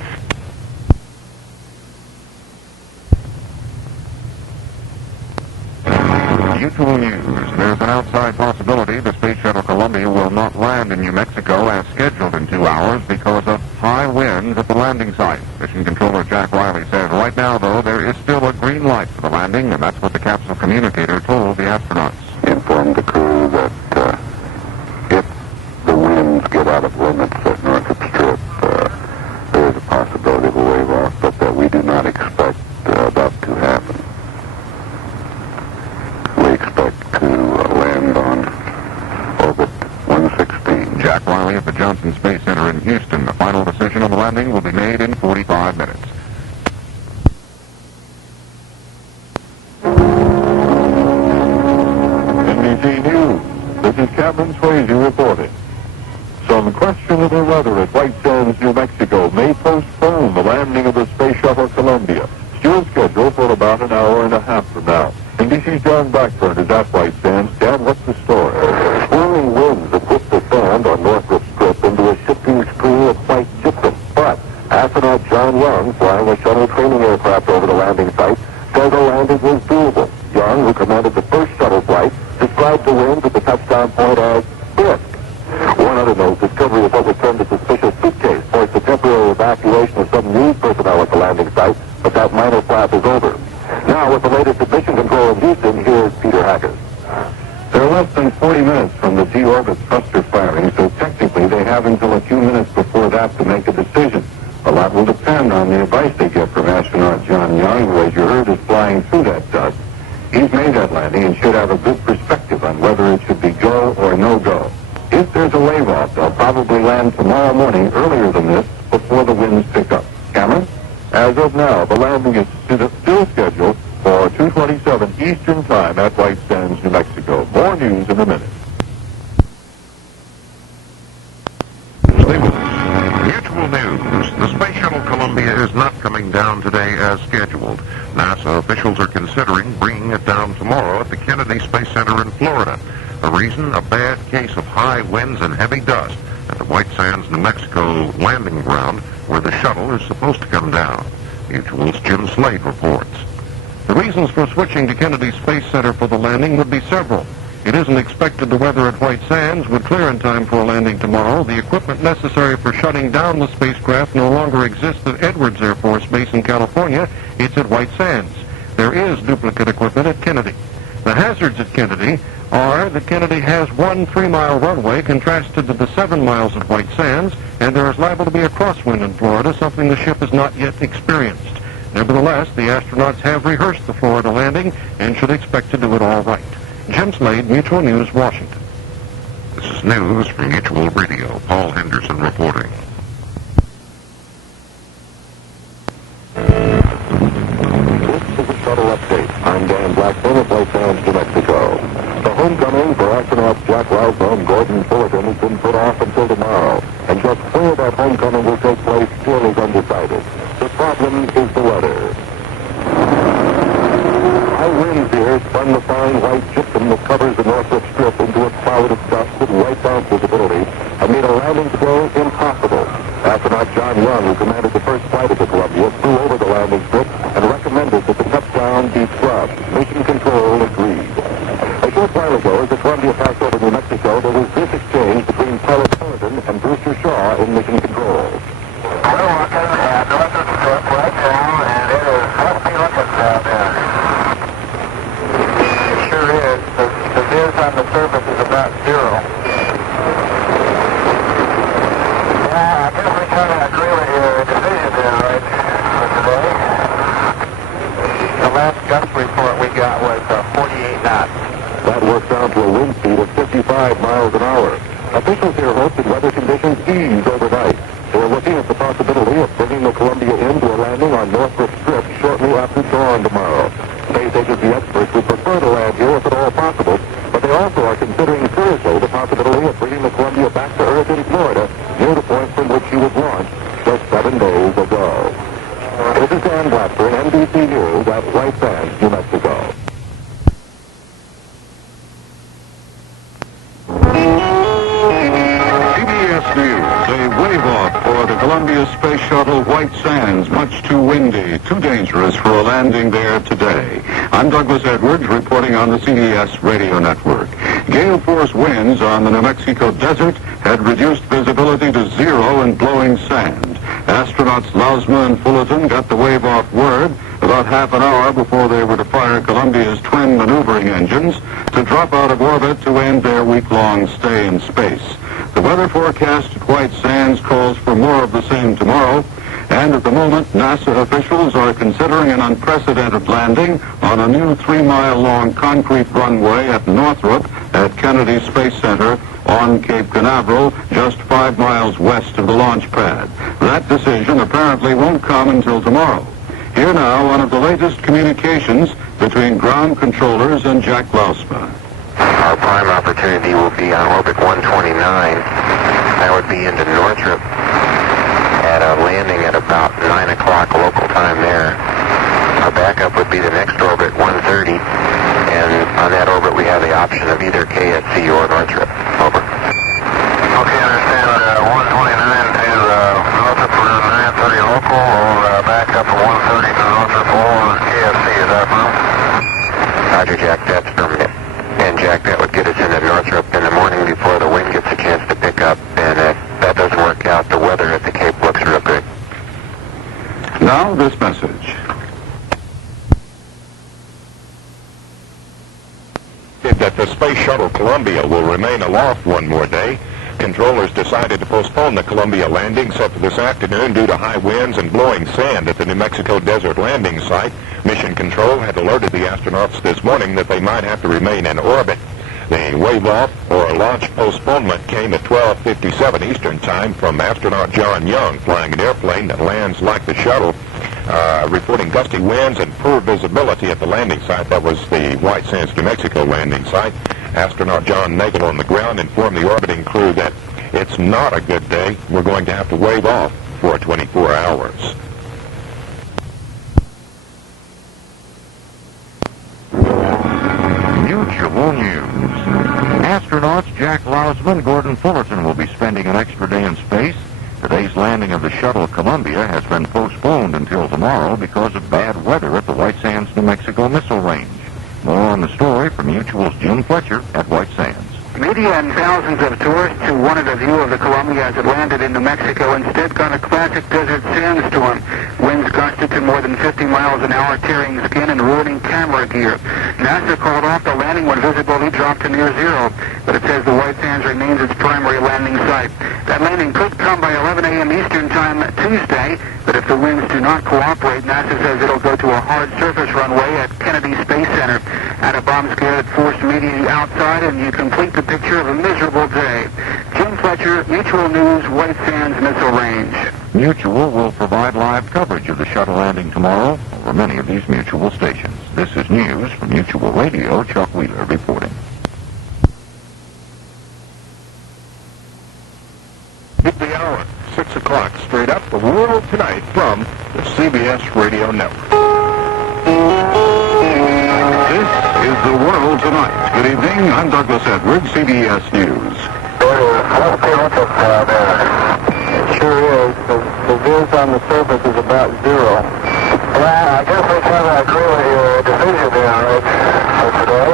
Mutual News. There's an outside possibility the Space Shuttle Columbia will not land in New Mexico as scheduled in 2 hours because of high winds at the landing site. Mission Controller Jack Riley says right now, though, there is still a green light for the landing, and that's what the capsule communicator told the astronauts. Informed the crew that if the winds get out of limits at Northrop Strip, there is a possibility of a wave off, but that we do not expect that to happen. We expect to land on orbit 116. Jack Riley at the Johnson Space Center in Houston. The final decision on the landing will be made in 45 minutes. NBC News, this is Captain Swayze reporting. Some questionable weather at White Sands, New Mexico may postpone the landing of the Space Shuttle Columbia. Still scheduled for about an hour and a half from now. NBC's John Blackburn is at White Sands. Dan, what's the story? another note, discovery of what was termed a suspicious suitcase forced the temporary evacuation of some news personnel at the landing site, but that minor flap is over. Now, with the latest at Mission Control in Houston, here's Peter Hackers. They're less than 40 minutes from the deorbit thruster firing, so technically they have until a few minutes before that to make a decision. A lot will depend on the advice they get from astronaut John Young, who, as you heard, is flying through that dust. He's made that landing and should have a good perspective on whether it should be go or no go. If there's a wave off, they'll probably land tomorrow morning earlier than this before the winds pick up. Cameron? As of now, the landing is still scheduled for 2:27 Eastern Time at White Sands, New Mexico. More news in a minute. Mutual news. The Space Shuttle Columbia is not coming down today as scheduled. NASA officials are considering bringing it down tomorrow at the Kennedy Space Center in Florida. The reason? A bad case of high winds and heavy dust at the White Sands, New Mexico landing ground where the shuttle is supposed to come down. Mutual's Jim Slade reports. The reasons for switching to Kennedy Space Center for the landing would be several. It isn't expected the weather at White Sands would clear in time for a landing tomorrow. The equipment necessary for shutting down the spacecraft no longer exists at Edwards Air Force Base in California. It's at White Sands. There is duplicate equipment at Kennedy. The hazards at Kennedy are that Kennedy has one 3-mile runway contrasted to the 7 miles at White Sands, and there is liable to be a crosswind in Florida, something the ship has not yet experienced. Nevertheless, the astronauts have rehearsed the Florida landing and should expect to do it all right. Jim Slade, Mutual News, Washington. This is news from Mutual Radio. Paul Henderson reporting. This is a shuttle update. I'm Dan Blackburn at White Sands, New Mexico. The homecoming for astronauts Jack Lousma and Gordon Fullerton has been put off until tomorrow, and just where that homecoming will take place still is undecided. The problem is the weather. High winds here spun the fine white gypsum that covers the Norfolk Strip into a cloud of dust with wiped out visibility and made a landing today impossible. Astronaut John Young, who commanded the first flight of the Columbia, flew over the landing strip and recommended that the touchdown be scrubbed. Mission Control agreed. A short while ago, as the Columbia passed over New Mexico, there was this exchange between pilot Fullerton and Brewster Shaw in Mission Control. We're looking at Norfolk Strip right now, and it is must be looking down there. It sure is. The viz on the surface is about zero. Yeah, I guess we kind of agree with your decision there, right, for today. The last gust report we got was 48 knots. That works out to a wind speed of 55 miles an hour. Officials here hope that weather conditions ease overnight. They're looking at the possibility of bringing the Columbia into a landing on Norfolk Strip shortly after dawn tomorrow. Space agency experts would prefer to land here if at all possible, but they also are considering seriously the possibility of bringing the Columbia back to Earth in Florida, near the point from which she was launched just 7 days ago. This is Dan Blackburn, NBC News at White Sands, New Mexico. CBS News. A wave-off for the Columbia Space Shuttle White Sands. Much too windy, too dangerous for a landing there today. I'm Douglas Edwards reporting on the CBS radio network. Gale force winds on the New Mexico desert had reduced visibility to zero and blowing sand. Astronauts Lousma and Fullerton got the wave-off word about half an hour before they were to fire Columbia's twin maneuvering engines to drop out of orbit to end their week-long stay in space. The weather forecast at White Sands calls for more of the same tomorrow, and at the moment, NASA officials are considering an unprecedented landing on a new 3-mile-long concrete runway at Northrop at Kennedy Space Center on Cape Canaveral, just 5 miles west of the launch pad. That decision apparently won't come until tomorrow. Here now, one of the latest communications between ground controllers and Jack Lousma. Our prime opportunity will be on orbit 129. That would be into Northrop at a landing at about 9 o'clock local time there. Our backup would be the next orbit, 130, and on that orbit we have the option of either KSC or Northrop. Over. Okay, understand 129 to Northrop around 9:30 local, or back up to 130 to Northrop or KFC, is that from? Roger, Jack, that's permanent. And Jack, that would get us into Northrop in the morning before the wind gets a chance to pick up. Now, this message. That the Space Shuttle Columbia will remain aloft one more day. Controllers decided to postpone the Columbia landing set for this afternoon due to high winds and blowing sand at the New Mexico desert landing site. Mission Control had alerted the astronauts this morning that they might have to remain in orbit. The wave-off or launch postponement came at 12:57 Eastern Time from astronaut John Young, flying an airplane that lands like the shuttle, reporting gusty winds and poor visibility at the landing site. That was the White Sands, New Mexico landing site. Astronaut John Nagel on the ground informed the orbiting crew that it's not a good day. We're going to have to wave off for 24 hours. Mutual news. Astronauts Jack Lausman and Gordon Fullerton will be spending an extra day in space. Today's landing of the shuttle Columbia has been postponed until tomorrow because of bad weather at the White Sands, New Mexico missile range. More on the story from Mutual's Jim Fletcher at White Sands. Media and thousands of tourists who wanted a view of the Columbia as it landed in New Mexico instead got a classic desert sandstorm. Winds gusted to more than 50 miles an hour, tearing skin and ruining camera gear. NASA called off the landing when visibility dropped to near zero, but it says the White Sands remains its primary landing site. That landing could come by 11 a.m. Eastern Time Tuesday, but if the winds do not cooperate, NASA says it'll go to a hard surface runway at Kennedy Space Center. At a bomb scare that forced media outside, and you complete the picture of a miserable day. Jim Fletcher, Mutual News, White Sands Missile Range. Mutual will provide live coverage of the shuttle landing tomorrow over many of these Mutual stations. This is news from Mutual Radio. Chuck Wheeler reporting. Hit the hour, 6 o'clock, straight up, the world tonight from the CBS Radio Network. This is The World Tonight. Good evening. I'm Douglas Edwards, CBS News. It sure is. The viz on the surface is about zero. Yeah, I guess we kind of agree with your decision there, Rich, for today.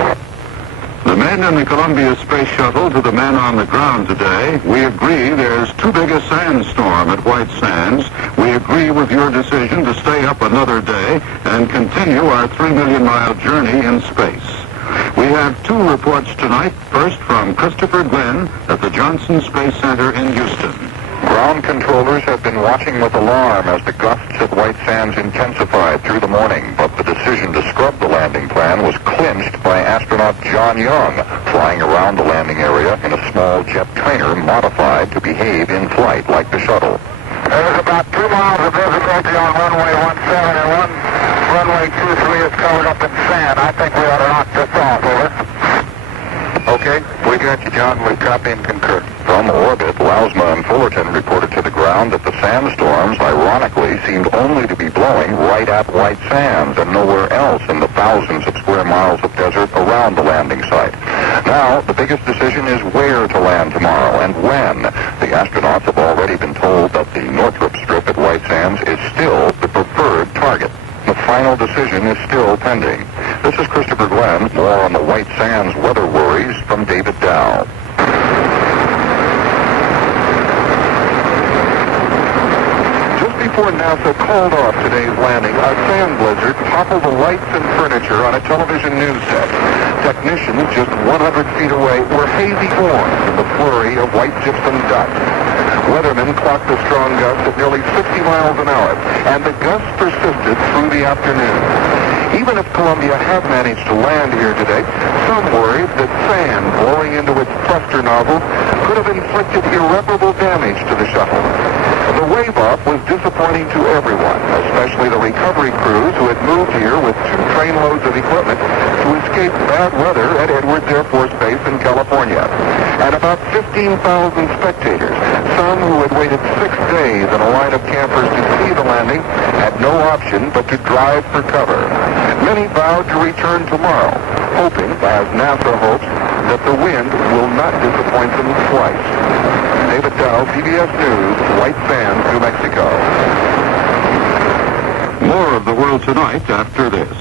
The men in the Columbia Space Shuttle to the men on the ground today, we agree there's too big a sandstorm at White Sands. We agree with your decision to stay up another day and continue our 3 million-mile journey in space. We have two reports tonight. First from Christopher Glenn at the Johnson Space Center in Houston. Ground controllers have been watching with alarm as the gusts at White Sands intensified through the morning, but the decision to scrub the landing plan was clinched by astronaut John Young, flying around the landing area in a small jet trainer modified to behave in flight like the shuttle. There's about 2 miles of visibility on runway 17 and runway 23 is covered up in sand. I think we ought to knock this off, over. Okay, we got you, John. We copy and concur. From orbit, Lausma and Fullerton reported to the ground that the sandstorms, ironically, seemed only to be blowing right at White Sands and nowhere else in the thousands of square miles of desert around the landing site. Now, the biggest decision is where to land tomorrow and when. The astronauts have already been told that the Northrop Strip at White Sands is still the preferred target. The final decision is still pending. This is Christopher Glenn. More on the White Sands weather worries from David Dow. Just before NASA called off today's landing, a sand blizzard toppled the lights and furniture on a television news set. Technicians just 100 feet away were hazy orange in the flurry of white gypsum dust. Weathermen clocked the strong gusts at nearly 60 miles an hour, and the gusts persisted through the afternoon. Even if Columbia had managed to land here today, some worried that sand blowing into its thruster nozzle could have inflicted irreparable damage to the shuttle. The wave-off was disappointing to everyone, especially the recovery crews who had moved here with 2 trainloads of equipment to escape bad weather at Edwards Air Force Base in California. And about 15,000 spectators, some who had waited 6 days in a line of campers to see the landing, had no option but to drive for cover. Many vowed to return tomorrow, hoping, as NASA hopes, that the wind will not disappoint them twice. David Dow, CBS News, White Sands, New Mexico. More of The World Tonight after this.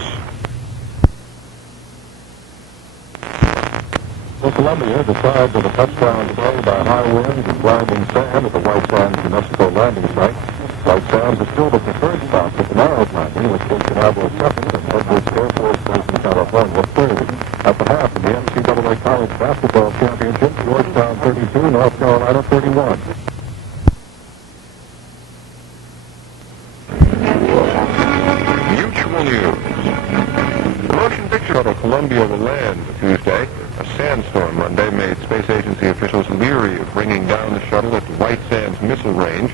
The Columbia decides of a touchdown today by high winds and blinding sand at the White Sands, New Mexico landing site. White Sands is still the preferred spot for tomorrow's landing, with Cape Canaveral second and Edwards Air Force Base in California third. At the half of the NCAA College Basketball Championship, Georgetown 32, North Carolina 31. Mutual news. The motion picture shuttle Columbia will land Tuesday. A sandstorm Monday made space agency officials leery of bringing down the shuttle at White Sands Missile Range.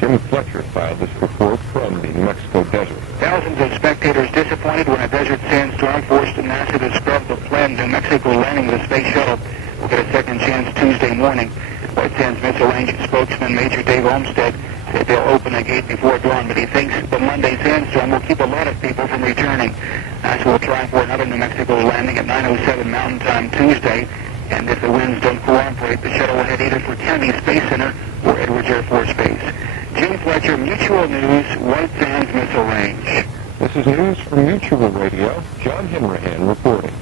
Jim Fletcher filed this report from the New Mexico desert. Thousands of spectators disappointed when a desert sandstorm forced NASA to scrub the planned New Mexico landing of the space shuttle. Will get a second chance Tuesday morning. White Sands Missile Range spokesman Major Dave Olmsted said they'll open a gate before dawn, but he thinks the Monday sandstorm will keep a lot of people from returning. NASA will try for another New Mexico landing at 9:07 Mountain Time Tuesday, and if the winds don't cooperate, the shuttle will head either for Kennedy Space Center or Edwards Air Force Base. Jim Fletcher, Mutual News, White Sands Missile Range. This is news from Mutual Radio. John Henrahan reporting.